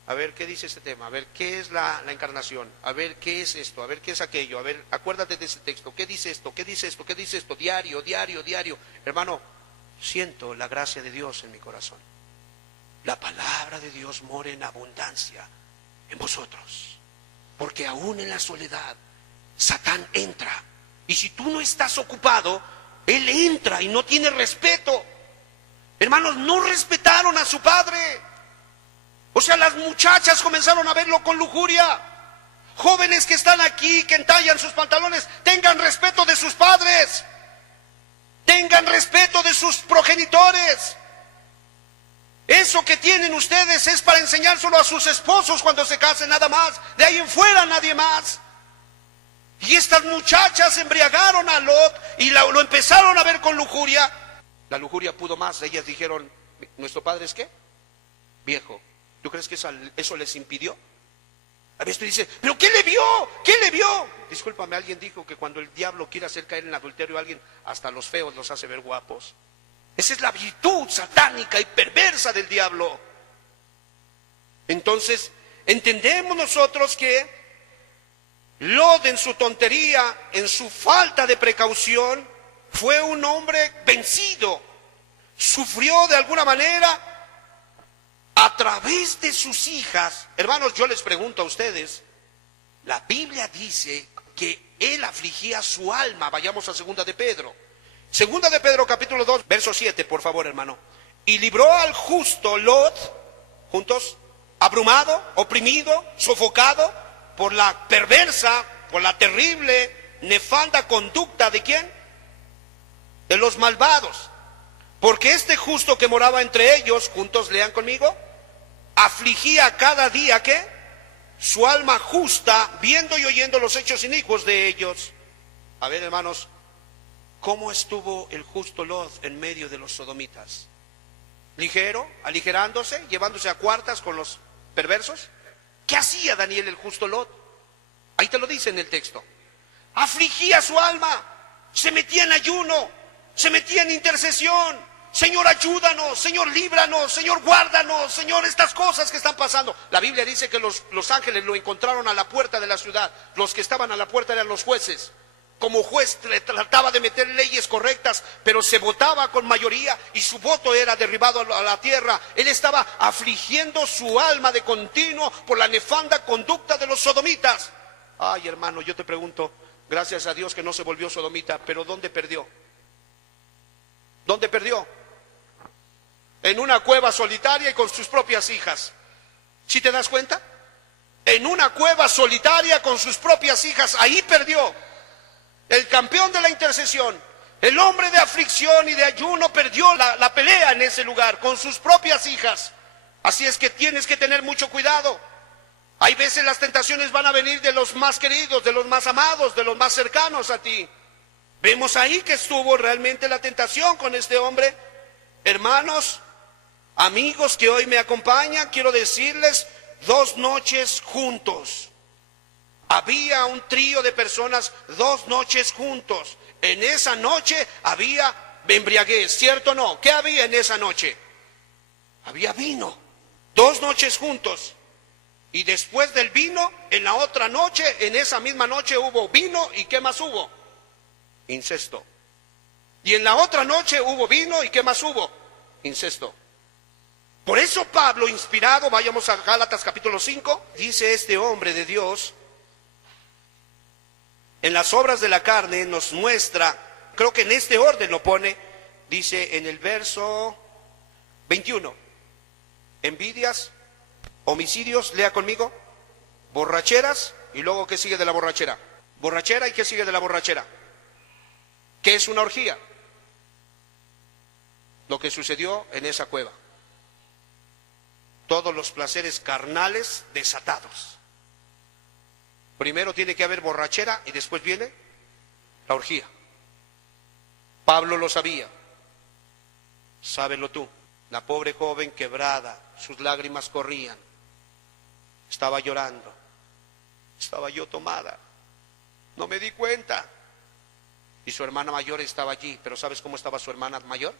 A ver qué dice este tema, a ver qué es la encarnación, a ver qué es esto, a ver qué es aquello, a ver, acuérdate de ese texto, qué dice esto, qué dice esto, qué dice esto, diario. Hermano, siento la gracia de Dios en mi corazón. La palabra de Dios mora en abundancia en vosotros, porque aún en la soledad Satán entra, y si tú no estás ocupado, él entra y no tiene respeto. Hermanos, no respetaron a su padre. O sea, las muchachas comenzaron a verlo con lujuria. Jóvenes que están aquí, que entallan sus pantalones, tengan respeto de sus padres, tengan respeto de sus progenitores. Eso que tienen ustedes es para enseñárselo a sus esposos cuando se casen, nada más. De ahí en fuera nadie más. Y estas muchachas embriagaron a Lot y lo empezaron a ver con lujuria. La lujuria pudo más. Ellas dijeron, ¿nuestro padre es qué? Viejo. ¿Tú crees que eso les impidió? A veces tú dices, ¿pero qué le vio? ¿Qué le vio? Discúlpame, alguien dijo que cuando el diablo quiere hacer caer en adulterio a alguien, hasta los feos los hace ver guapos. Esa es la virtud satánica y perversa del diablo. Entonces, entendemos nosotros que Lot, en su tontería, en su falta de precaución, fue un hombre vencido. Sufrió de alguna manera a través de sus hijas. Hermanos, yo les pregunto a ustedes, la Biblia dice que él afligía su alma. Vayamos a Segunda de Pedro. Segunda de Pedro capítulo 2, verso 7, por favor, hermano. Y libró al justo Lot, juntos, abrumado, oprimido, sofocado por la perversa, por la terrible, nefanda conducta ¿de quién? De los malvados. Porque este justo que moraba entre ellos, juntos lean conmigo, afligía cada día ¿qué? Su alma justa, viendo y oyendo los hechos inicuos de ellos. A ver, hermanos, ¿cómo estuvo el justo Lot en medio de los sodomitas? Ligero, aligerándose, llevándose a cuartas con los perversos. ¿Qué hacía Daniel el justo Lot? Ahí te lo dice en el texto. Afligía su alma, se metía en ayuno, se metía en intercesión. Señor, ayúdanos, Señor, líbranos, Señor, guárdanos, Señor, estas cosas que están pasando. La Biblia dice que los ángeles lo encontraron a la puerta de la ciudad. Los que estaban a la puerta eran los jueces. Como juez trataba de meter leyes correctas, pero se votaba con mayoría y su voto era derribado a la tierra. Él estaba afligiendo su alma de continuo por la nefanda conducta de los sodomitas. Ay, hermano, yo te pregunto, gracias a Dios que no se volvió sodomita, pero ¿dónde perdió? ¿Dónde perdió? En una cueva solitaria y con sus propias hijas. ¿Sí te das cuenta? En una cueva solitaria con sus propias hijas, ahí perdió. El campeón de la intercesión, el hombre de aflicción y de ayuno, perdió la pelea en ese lugar con sus propias hijas. Así es que tienes que tener mucho cuidado. Hay veces las tentaciones van a venir de los más queridos, de los más amados, de los más cercanos a ti. Vemos ahí que estuvo realmente la tentación con este hombre. Hermanos, amigos que hoy me acompañan, quiero decirles, 2 noches juntos. Había un trío de personas 2 noches juntos. En esa noche había embriaguez, ¿cierto o no? ¿Qué había en esa noche? Había vino. 2 noches juntos. Y después del vino, en la otra noche, en esa misma noche hubo vino. ¿Y qué más hubo? Incesto. Y en la otra noche hubo vino. ¿Y qué más hubo? Incesto. Por eso Pablo, inspirado, vayamos a Gálatas capítulo 5, dice este hombre de Dios, en las obras de la carne nos muestra, creo que en este orden lo pone, dice en el verso 21, envidias, homicidios, lea conmigo, borracheras, y luego ¿qué sigue de la borrachera? Borrachera, ¿y qué sigue de la borrachera? ¿Qué es una orgía? Lo que sucedió en esa cueva. Todos los placeres carnales desatados. Primero tiene que haber borrachera y después viene la orgía. Pablo lo sabía. Sábelo tú. La pobre joven quebrada, sus lágrimas corrían. Estaba llorando. Estaba yo tomada. No me di cuenta. Y su hermana mayor estaba allí. Pero ¿sabes cómo estaba su hermana mayor?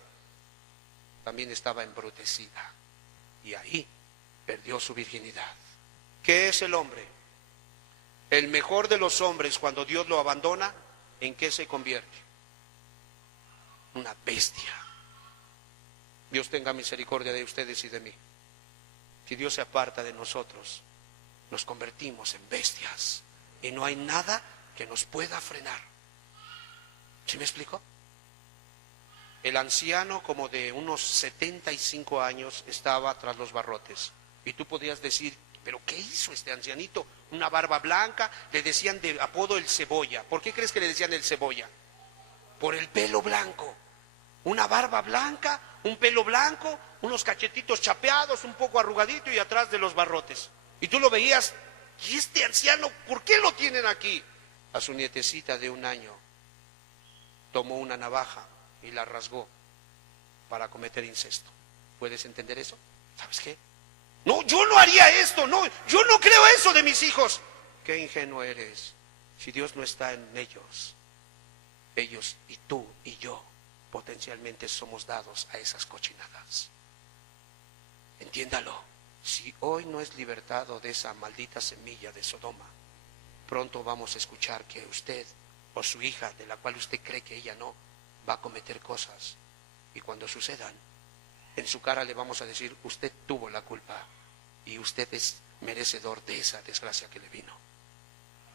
También estaba embrutecida. Y ahí perdió su virginidad. ¿Qué es el hombre? El mejor de los hombres, cuando Dios lo abandona, ¿en qué se convierte? Una bestia. Dios tenga misericordia de ustedes y de mí. Si Dios se aparta de nosotros, nos convertimos en bestias y no hay nada que nos pueda frenar. ¿Sí me explico? El anciano, como de unos 75 años, estaba tras los barrotes. Y tú podías decir, ¿pero qué hizo este ancianito? Una barba blanca, le decían de apodo el cebolla. ¿Por qué crees que le decían el cebolla? Por el pelo blanco. Una barba blanca, un pelo blanco, unos cachetitos chapeados, un poco arrugadito y atrás de los barrotes. Y tú lo veías, ¿y este anciano por qué lo tienen aquí? A su nietecita de 1 año tomó una navaja y la rasgó para cometer incesto. ¿Puedes entender eso? ¿Sabes qué? No, yo no haría esto, no, yo no creo eso de mis hijos. Qué ingenuo eres. Si Dios no está en ellos y tú y yo potencialmente somos dados a esas cochinadas. Entiéndalo. Si hoy no es libertado de esa maldita semilla de Sodoma, pronto vamos a escuchar que usted o su hija, de la cual usted cree que ella no, va a cometer cosas. Y cuando sucedan, en su cara le vamos a decir, usted tuvo la culpa y usted es merecedor de esa desgracia que le vino.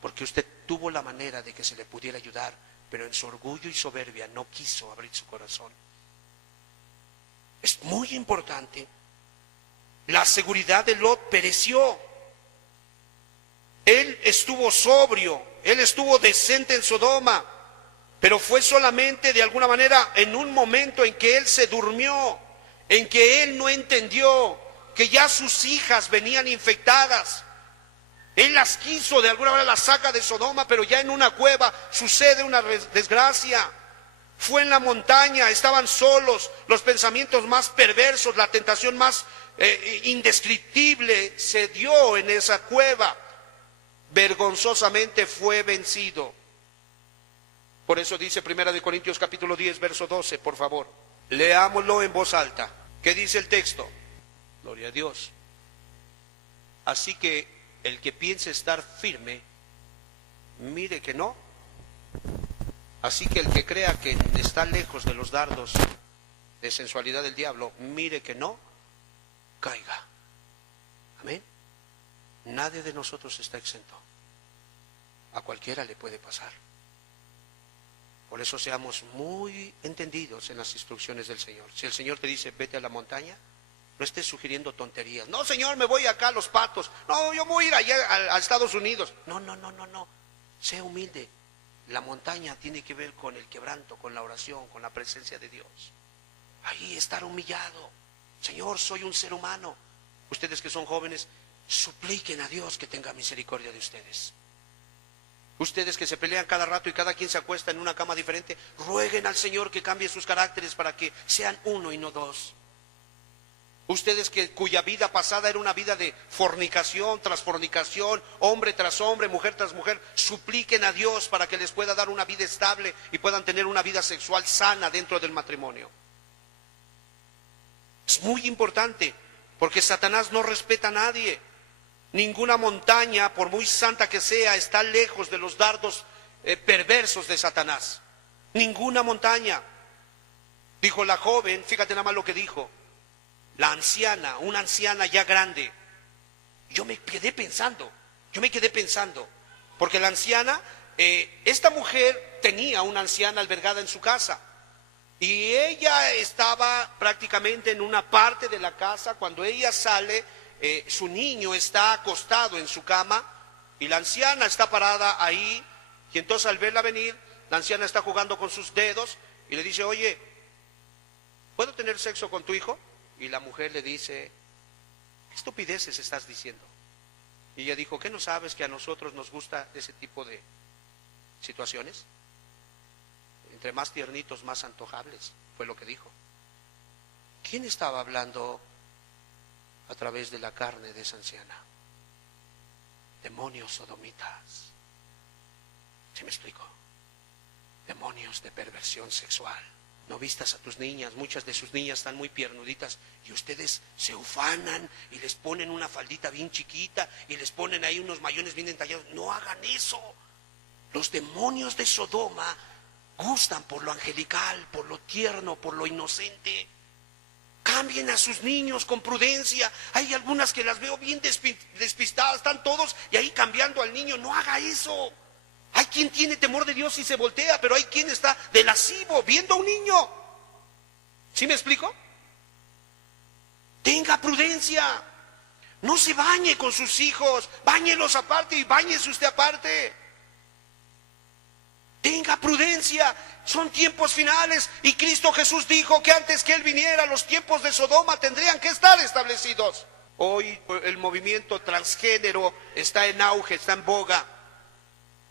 Porque usted tuvo la manera de que se le pudiera ayudar, pero en su orgullo y soberbia no quiso abrir su corazón. Es muy importante. La seguridad de Lot pereció. Él estuvo sobrio, él estuvo decente en Sodoma, pero fue solamente de alguna manera en un momento en que él se durmió, en que él no entendió que ya sus hijas venían infectadas. Él las quiso, de alguna manera las saca de Sodoma, pero ya en una cueva sucede una desgracia. Fue en la montaña, estaban solos, los pensamientos más perversos, la tentación más indescriptible se dio en esa cueva. Vergonzosamente fue vencido. Por eso dice 1 Corintios capítulo 10, verso 12, por favor. Leámoslo en voz alta. ¿Qué dice el texto? Gloria a Dios. Así que el que piense estar firme, mire que no. Así que el que crea que está lejos de los dardos de sensualidad del diablo, mire que no caiga. Amén. Nadie de nosotros está exento. A cualquiera le puede pasar. Por eso seamos muy entendidos en las instrucciones del Señor. Si el Señor te dice, vete a la montaña, no estés sugiriendo tonterías. No, Señor, me voy acá a Los Patos. No, yo voy a ir allá a Estados Unidos. No. Sé humilde. La montaña tiene que ver con el quebranto, con la oración, con la presencia de Dios. Ahí estar humillado. Señor, soy un ser humano. Ustedes que son jóvenes, supliquen a Dios que tenga misericordia de ustedes. Ustedes que se pelean cada rato y cada quien se acuesta en una cama diferente, rueguen al Señor que cambie sus caracteres para que sean uno y no dos. Ustedes cuya vida pasada era una vida de fornicación tras fornicación, hombre tras hombre, mujer tras mujer, supliquen a Dios para que les pueda dar una vida estable y puedan tener una vida sexual sana dentro del matrimonio. Es muy importante, porque Satanás no respeta a nadie. Ninguna montaña, por muy santa que sea, está lejos de los dardos perversos de Satanás. Ninguna montaña. Dijo la joven, fíjate nada más lo que dijo. La anciana, una anciana ya grande. Yo me quedé pensando, porque la anciana, esta mujer tenía una anciana albergada en su casa. Y ella estaba prácticamente en una parte de la casa. Cuando ella sale, su niño está acostado en su cama y la anciana está parada ahí. Y entonces al verla venir, la anciana está jugando con sus dedos y le dice, oye, ¿puedo tener sexo con tu hijo? Y la mujer le dice, ¿qué estupideces estás diciendo? Y ella dijo, ¿qué no sabes que a nosotros nos gusta ese tipo de situaciones? Entre más tiernitos, más antojables, fue lo que dijo. ¿Quién estaba hablando a través de la carne de esa anciana? Demonios sodomitas. ¿Sí me explico? Demonios de perversión sexual. No vistas a tus niñas, muchas de sus niñas están muy piernuditas y ustedes se ufanan y les ponen una faldita bien chiquita y les ponen ahí unos mayones bien entallados. No hagan eso. Los demonios de Sodoma gustan por lo angelical, por lo tierno, por lo inocente. Cambien a sus niños con prudencia. Hay algunas que las veo bien despistadas, están todos y ahí cambiando al niño. No haga eso. Hay quien tiene temor de Dios y se voltea, pero hay quien está de lascivo viendo a un niño. ¿Sí me explico? Tenga prudencia. No se bañe con sus hijos, báñelos aparte y báñese usted aparte. Tenga prudencia, son tiempos finales y Cristo Jesús dijo que antes que Él viniera los tiempos de Sodoma tendrían que estar establecidos. Hoy el movimiento transgénero está en auge, está en boga.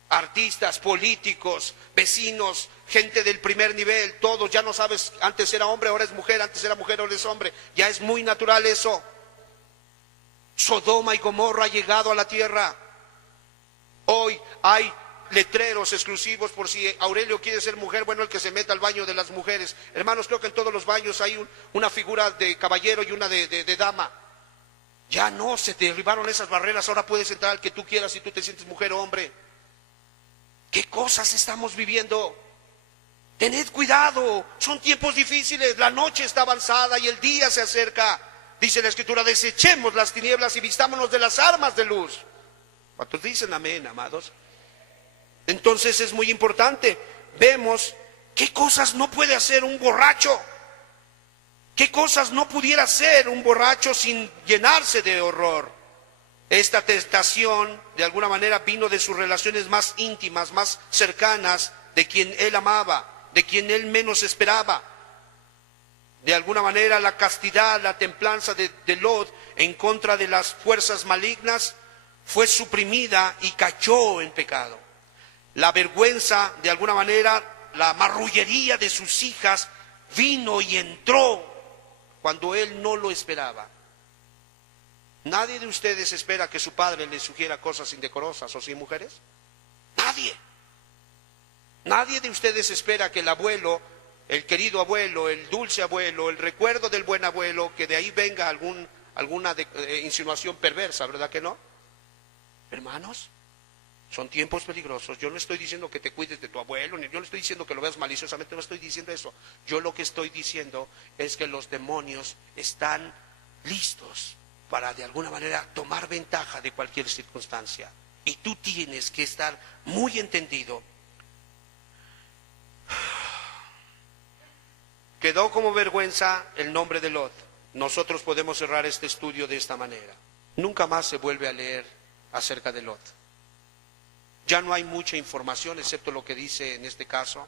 Artistas, políticos, vecinos, gente del primer nivel, todos, ya no sabes, antes era hombre, ahora es mujer, antes era mujer, ahora es hombre, ya es muy natural eso. Sodoma y Gomorra ha llegado a la tierra. Hoy hay letreros exclusivos por si Aurelio quiere ser mujer, bueno, el que se meta al baño de las mujeres. Hermanos, creo que en todos los baños hay una figura de caballero y una de dama. Ya no, se derribaron esas barreras, ahora puedes entrar al que tú quieras si tú te sientes mujer o hombre. ¿Qué cosas estamos viviendo? Tened cuidado, son tiempos difíciles, la noche está avanzada y el día se acerca. Dice la Escritura, desechemos las tinieblas y vistámonos de las armas de luz. ¿Cuántos dicen amén, amados? Entonces es muy importante, vemos qué cosas no puede hacer un borracho, qué cosas no pudiera hacer un borracho sin llenarse de horror. Esta tentación de alguna manera vino de sus relaciones más íntimas, más cercanas, de quien él amaba, de quien él menos esperaba. De alguna manera la castidad, la templanza de Lot en contra de las fuerzas malignas fue suprimida y cayó en pecado. La vergüenza, de alguna manera, la marrullería de sus hijas vino y entró cuando él no lo esperaba. ¿Nadie de ustedes espera que su padre le sugiera cosas indecorosas o sin mujeres? Nadie. Nadie de ustedes espera que el abuelo, el querido abuelo, el dulce abuelo, el recuerdo del buen abuelo, que de ahí venga alguna insinuación perversa, ¿verdad que no? Hermanos, son tiempos peligrosos. Yo no estoy diciendo que te cuides de tu abuelo, ni yo no estoy diciendo que lo veas maliciosamente, no estoy diciendo eso. Yo lo que estoy diciendo es que los demonios están listos para de alguna manera tomar ventaja de cualquier circunstancia. Y tú tienes que estar muy entendido. Quedó como vergüenza el nombre de Lot. Nosotros podemos cerrar este estudio de esta manera. Nunca más se vuelve a leer acerca de Lot. Ya no hay mucha información, excepto lo que dice en este caso,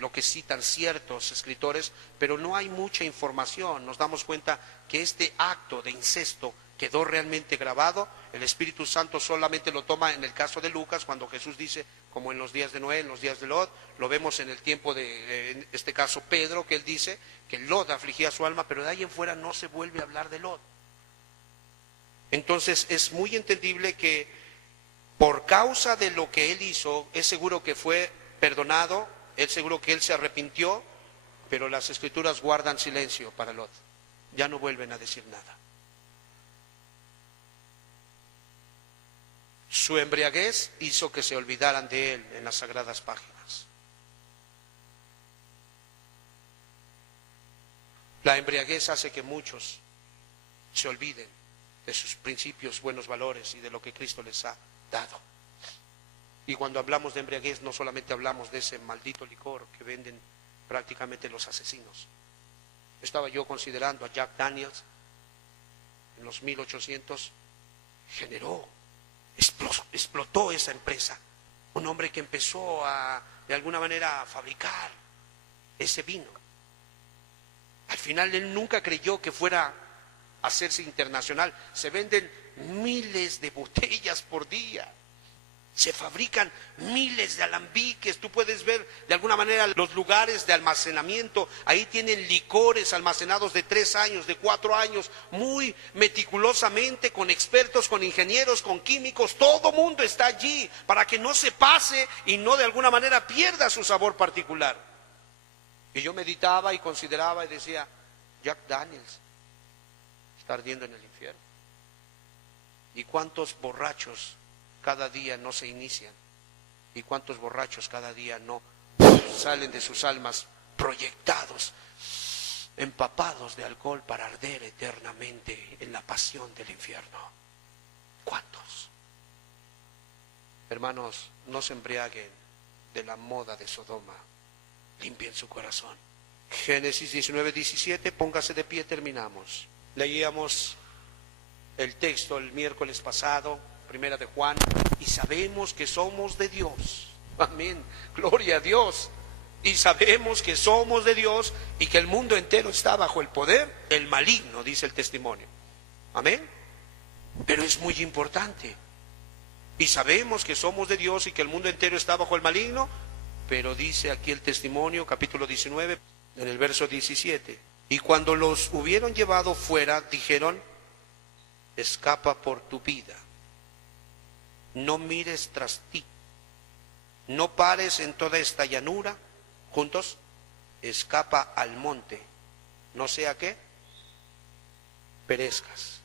lo que citan ciertos escritores, pero no hay mucha información. Nos damos cuenta que este acto de incesto quedó realmente grabado. El Espíritu Santo solamente lo toma en el caso de Lucas, cuando Jesús dice, como en los días de Noé, en los días de Lot. Lo vemos en el tiempo de, en este caso, Pedro, que él dice que Lot afligía su alma, pero de ahí en fuera no se vuelve a hablar de Lot. Entonces es muy entendible que por causa de lo que él hizo, es seguro que fue perdonado, es seguro que él se arrepintió, pero las Escrituras guardan silencio para Lot. Ya no vuelven a decir nada. Su embriaguez hizo que se olvidaran de él en las sagradas páginas. La embriaguez hace que muchos se olviden de sus principios, buenos valores y de lo que Cristo les ha dado. Y cuando hablamos de embriaguez no solamente hablamos de ese maldito licor que venden prácticamente los asesinos. Estaba yo considerando a Jack Daniels en los 1800, explotó esa empresa. Un hombre que empezó de alguna manera a fabricar ese vino. Al final él nunca creyó que fuera a hacerse internacional. Se venden miles de botellas por día. Se fabrican miles de alambiques. Tú puedes ver de alguna manera los lugares de almacenamiento. Ahí tienen licores almacenados de 3 años, de 4 años, muy meticulosamente, con expertos, con ingenieros, con químicos. Todo mundo está allí para que no se pase y no de alguna manera pierda su sabor particular. Y yo meditaba y consideraba y decía, Jack Daniels está ardiendo en el infierno. ¿Y cuántos borrachos cada día no se inician? ¿Y cuántos borrachos cada día no salen de sus almas proyectados empapados de alcohol para arder eternamente en la pasión del infierno. ¿Cuántos? Hermanos, no se embriaguen de la moda de Sodoma, limpien su corazón. Génesis 19:17, póngase de pie, terminamos. Leíamos el texto el miércoles pasado, primera de Juan, y sabemos que somos de Dios. Amén, gloria a Dios. Y sabemos que somos de Dios y que el mundo entero está bajo el poder del maligno, dice el testimonio. Amén. Pero es muy importante. Y sabemos que somos de Dios y que el mundo entero está bajo el maligno, pero dice aquí el testimonio, capítulo 19, en el verso 17. Y cuando los hubieron llevado fuera, dijeron: escapa por tu vida, no mires tras ti, no pares en toda esta llanura. Juntos, escapa al monte, no sea que perezcas.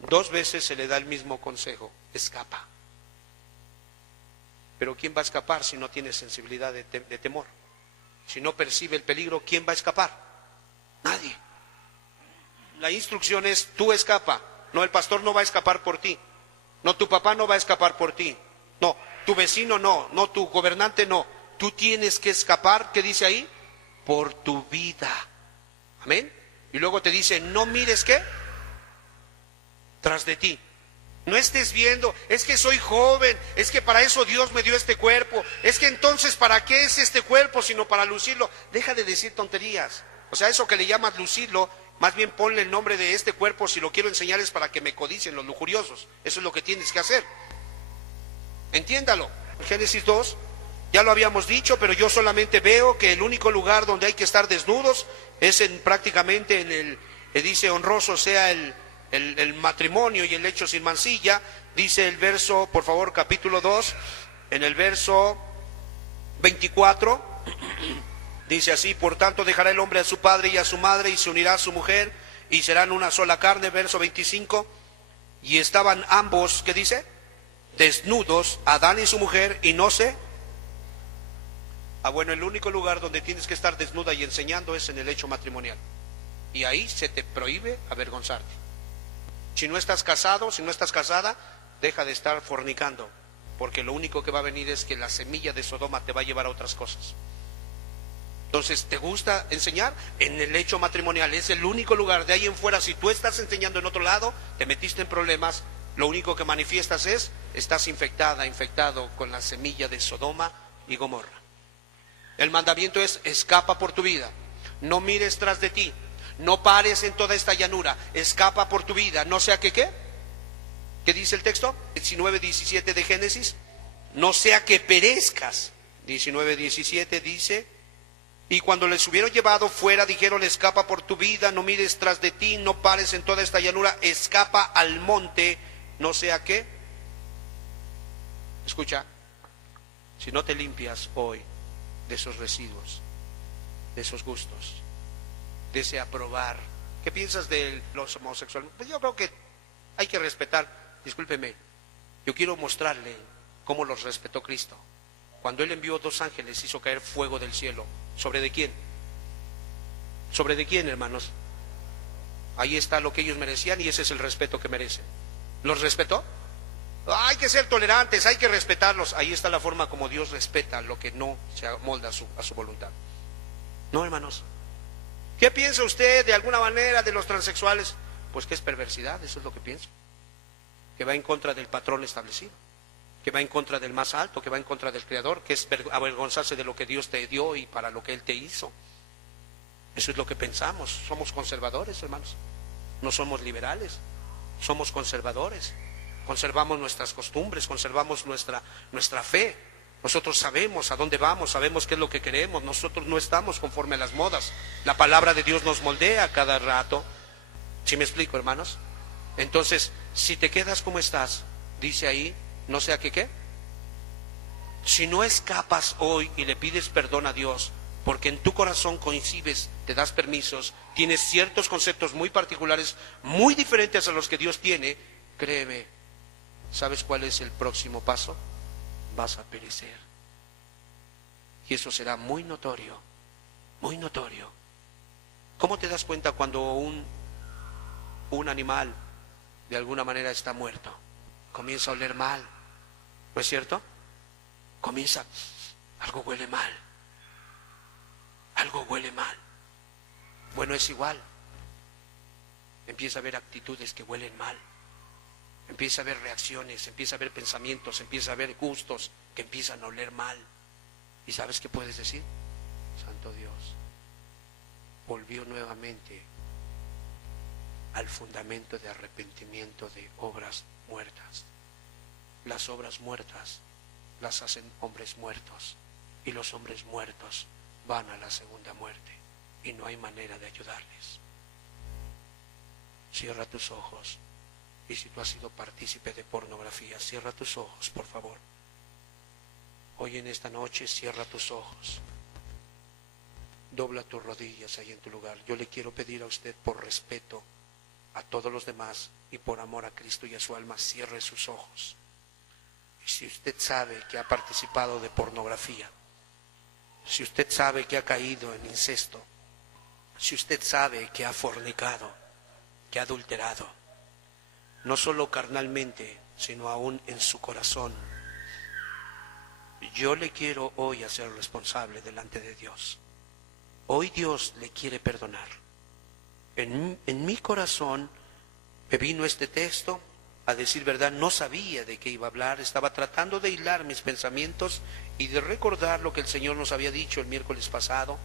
2 veces se le da el mismo consejo: escapa. Pero ¿quién va a escapar si no tiene sensibilidad de temor? Si no percibe el peligro, ¿quién va a escapar? Nadie. La instrucción es: tú escapa. No, el pastor no va a escapar por ti. No, tu papá no va a escapar por ti. No, tu vecino no. No, tu gobernante no. Tú tienes que escapar, ¿qué dice ahí? Por tu vida. Amén. Y luego te dice: no mires ¿qué? Tras de ti. No estés viendo, es que soy joven, es que para eso Dios me dio este cuerpo, es que entonces ¿para qué es este cuerpo sino para lucirlo? Deja de decir tonterías. O sea, eso que le llamas lucirlo, más bien ponle el nombre de este cuerpo: si lo quiero enseñar es para que me codicien los lujuriosos. Eso es lo que tienes que hacer. Entiéndalo. Génesis 2, ya lo habíamos dicho, pero yo solamente veo que el único lugar donde hay que estar desnudos es prácticamente en el, dice, honroso sea el matrimonio y el hecho sin mancilla. Dice el verso, por favor, capítulo 2, en el verso 24, dice así: por tanto dejará el hombre a su padre y a su madre y se unirá a su mujer y serán una sola carne. Verso 25, y estaban ambos, ¿qué dice? Desnudos, Adán y su mujer, y no se... bueno, el único lugar donde tienes que estar desnuda y enseñando es en el hecho matrimonial. Y ahí se te prohíbe avergonzarte. Si no estás casado, si no estás casada, deja de estar fornicando, porque lo único que va a venir es que la semilla de Sodoma te va a llevar a otras cosas. Entonces, ¿te gusta enseñar? En el hecho matrimonial es el único lugar. De ahí en fuera, si tú estás enseñando en otro lado, te metiste en problemas. Lo único que manifiestas es: estás infectado con la semilla de Sodoma y Gomorra. El mandamiento es: escapa por tu vida, no mires tras de ti, no pares en toda esta llanura, escapa por tu vida, no sea que ¿qué? ¿Qué dice el texto? 19:17 de Génesis, no sea que perezcas. 19:17 dice: y cuando les hubieron llevado fuera, dijeron: escapa por tu vida, no mires tras de ti, no pares en toda esta llanura, escapa al monte, no sea que... Escucha, si no te limpias hoy de esos residuos, de esos gustos, de ese aprobar. ¿Qué piensas de los homosexuales? Pues yo creo que hay que respetar. Discúlpeme, yo quiero mostrarle cómo los respetó Cristo. Cuando Él envió 2 ángeles, hizo caer fuego del cielo. ¿Sobre de quién? ¿Sobre de quién, hermanos? Ahí está lo que ellos merecían y ese es el respeto que merecen. ¿Los respetó? Hay que ser tolerantes, hay que respetarlos. Ahí está la forma como Dios respeta lo que no se amolda a su voluntad. No, hermanos. ¿Qué piensa usted de alguna manera de los transexuales? Pues que es perversidad, eso es lo que pienso. Que va en contra del patrón establecido, que va en contra del más alto, que va en contra del Creador, que es avergonzarse de lo que Dios te dio y para lo que Él te hizo. Eso es lo que pensamos. Somos conservadores, hermanos. No somos liberales, somos conservadores. Conservamos nuestras costumbres, conservamos nuestra fe. Nosotros sabemos a dónde vamos, sabemos qué es lo que queremos. Nosotros no estamos conforme a las modas. La palabra de Dios nos moldea cada rato. ¿Sí me explico, hermanos? Entonces, si te quedas como estás, dice ahí, no sea que qué. Si no escapas hoy y le pides perdón a Dios, porque en tu corazón coincides, te das permisos, tienes ciertos conceptos muy particulares, muy diferentes a los que Dios tiene, créeme, ¿sabes cuál es el próximo paso? Vas a perecer. Y eso será muy notorio, muy notorio. ¿Cómo te das cuenta cuando un animal de alguna manera está muerto? Comienza a oler mal, ¿no es cierto? Algo huele mal, algo huele mal. Bueno, es igual. Empieza a haber actitudes que huelen mal, empieza a haber reacciones, empieza a haber pensamientos, empieza a haber gustos que empiezan a oler mal. ¿Y sabes qué puedes decir? Santo Dios, volvió nuevamente al fundamento de arrepentimiento de obras muertas. Las obras muertas las hacen hombres muertos, y los hombres muertos van a la segunda muerte, y no hay manera de ayudarles. Cierra tus ojos, y si tú has sido partícipe de pornografía, cierra tus ojos, por favor. Hoy en esta noche cierra tus ojos, dobla tus rodillas ahí en tu lugar. Yo le quiero pedir a usted, por respeto a todos los demás y por amor a Cristo y a su alma, cierre sus ojos. Y si usted sabe que ha participado de pornografía, si usted sabe que ha caído en incesto, si usted sabe que ha fornicado, que ha adulterado, no solo carnalmente, sino aún en su corazón, yo le quiero hoy hacer responsable delante de Dios. Hoy Dios le quiere perdonar. En mi corazón me vino este texto. A decir verdad, no sabía de qué iba a hablar, estaba tratando de hilar mis pensamientos y de recordar lo que el Señor nos había dicho el miércoles pasado,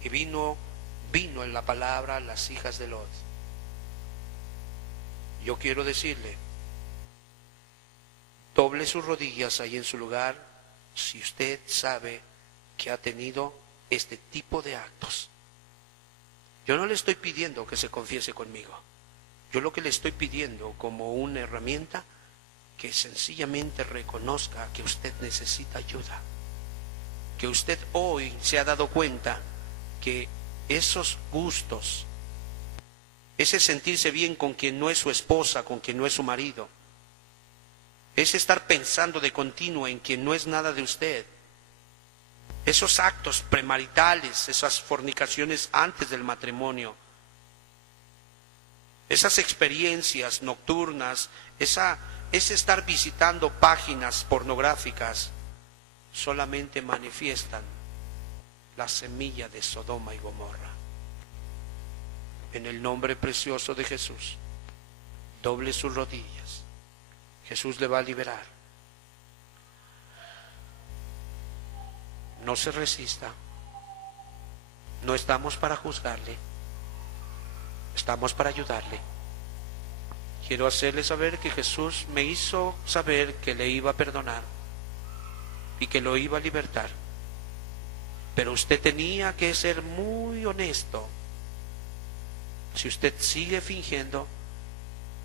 y vino en la palabra las hijas de Lot. Yo quiero decirle, doble sus rodillas ahí en su lugar si usted sabe que ha tenido este tipo de actos. Yo no le estoy pidiendo que se confiese conmigo. Yo lo que le estoy pidiendo como una herramienta, que sencillamente reconozca que usted necesita ayuda. Que usted hoy se ha dado cuenta que esos gustos, ese sentirse bien con quien no es su esposa, con quien no es su marido, ese estar pensando de continuo en quien no es nada de usted, esos actos premaritales, esas fornicaciones antes del matrimonio, esas experiencias nocturnas, ese estar visitando páginas pornográficas, solamente manifiestan la semilla de Sodoma y Gomorra. En el nombre precioso de Jesús, doble sus rodillas. Jesús le va a liberar. No se resista. No estamos para juzgarle. Estamos para ayudarle. Quiero hacerle saber que Jesús me hizo saber que le iba a perdonar y que lo iba a libertar. Pero usted tenía que ser muy honesto. Si usted sigue fingiendo,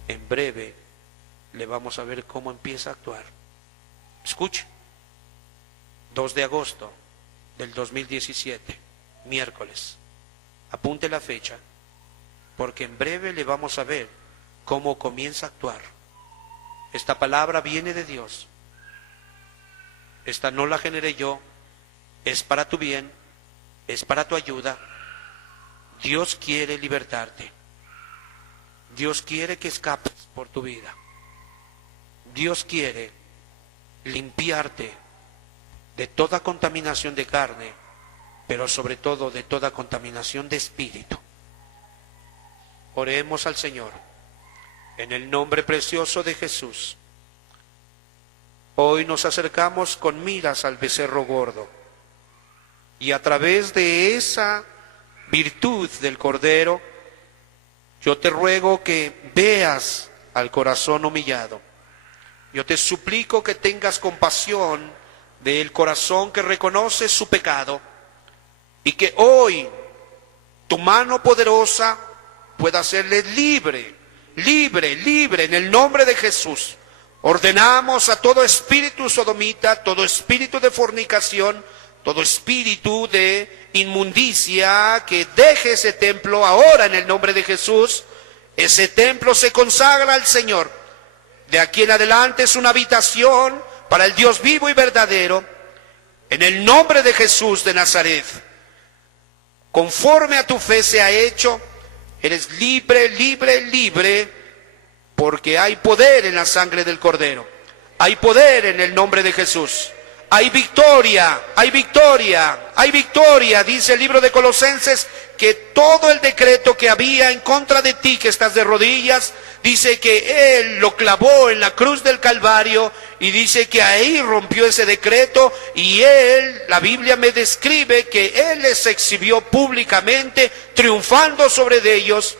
en breve le vamos a ver cómo empieza a actuar. Escuche, 2 de agosto del 2017, miércoles. Apunte la fecha, porque en breve le vamos a ver cómo comienza a actuar. Esta palabra viene de Dios. Esta no la generé yo, es para tu bien, es para tu ayuda. Dios quiere libertarte. Dios quiere que escapes por tu vida. Dios quiere limpiarte de toda contaminación de carne, pero sobre todo de toda contaminación de espíritu. Oremos al Señor en el nombre precioso de Jesús. Hoy nos acercamos con miras al becerro gordo, y a través de esa virtud del Cordero, yo te ruego que veas al corazón humillado. Yo te suplico que tengas compasión del corazón que reconoce su pecado, y que hoy tu mano poderosa pueda hacerle libre en el nombre de Jesús. Ordenamos a todo espíritu sodomita, todo espíritu de fornicación, todo espíritu de inmundicia, que deje ese templo ahora en el nombre de Jesús. Ese templo se consagra al Señor. De aquí en adelante es una habitación para el Dios vivo y verdadero. En el nombre de Jesús de Nazaret, conforme a tu fe se ha hecho, eres libre, libre, libre, porque hay poder en la sangre del Cordero. Hay poder en el nombre de Jesús. Hay victoria, hay victoria, hay victoria. Dice el libro de Colosenses que todo el decreto que había en contra de ti, que estás de rodillas, dice que Él lo clavó en la cruz del Calvario y dice que ahí rompió ese decreto y Él, la Biblia me describe que Él les exhibió públicamente, triunfando sobre ellos.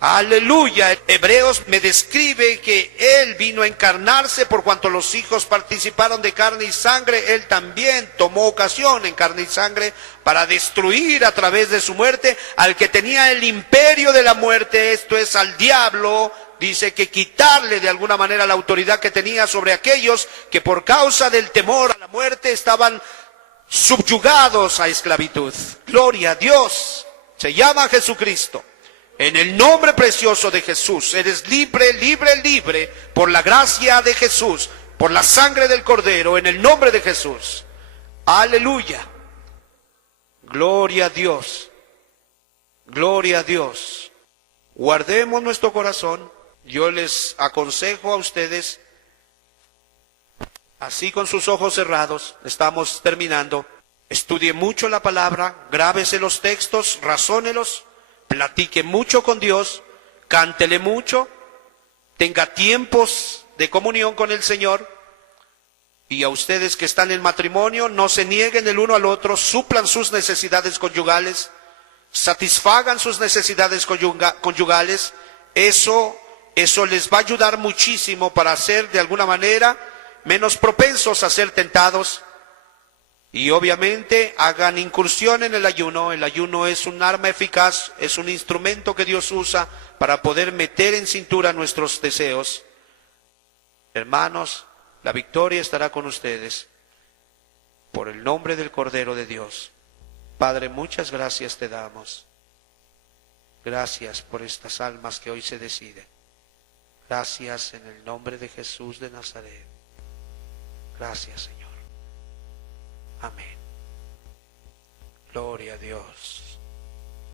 Aleluya. Hebreos me describe que Él vino a encarnarse por cuanto los hijos participaron de carne y sangre. Él también tomó ocasión en carne y sangre para destruir a través de su muerte al que tenía el imperio de la muerte, esto es al diablo. Dice que quitarle de alguna manera la autoridad que tenía sobre aquellos que por causa del temor a la muerte estaban subyugados a esclavitud. Gloria a Dios. Se llama Jesucristo. En el nombre precioso de Jesús, eres libre, libre, libre, por la gracia de Jesús, por la sangre del Cordero, en el nombre de Jesús. Aleluya. Gloria a Dios. Gloria a Dios. Guardemos nuestro corazón. Yo les aconsejo a ustedes, así con sus ojos cerrados, estamos terminando. Estudie mucho la palabra, grábese los textos, razónelos. Platique mucho con Dios, cántele mucho, tenga tiempos de comunión con el Señor. Y a ustedes que están en matrimonio, no se nieguen el uno al otro, suplan sus necesidades conyugales, satisfagan sus necesidades conyugales. Eso les va a ayudar muchísimo para ser de alguna manera menos propensos a ser tentados. Y obviamente hagan incursión en el ayuno. El ayuno es un arma eficaz, es un instrumento que Dios usa para poder meter en cintura nuestros deseos. Hermanos, la victoria estará con ustedes por el nombre del Cordero de Dios. Padre, muchas gracias te damos. Gracias por estas almas que hoy se deciden. Gracias en el nombre de Jesús de Nazaret. Gracias, Señor. Amén. Gloria a Dios.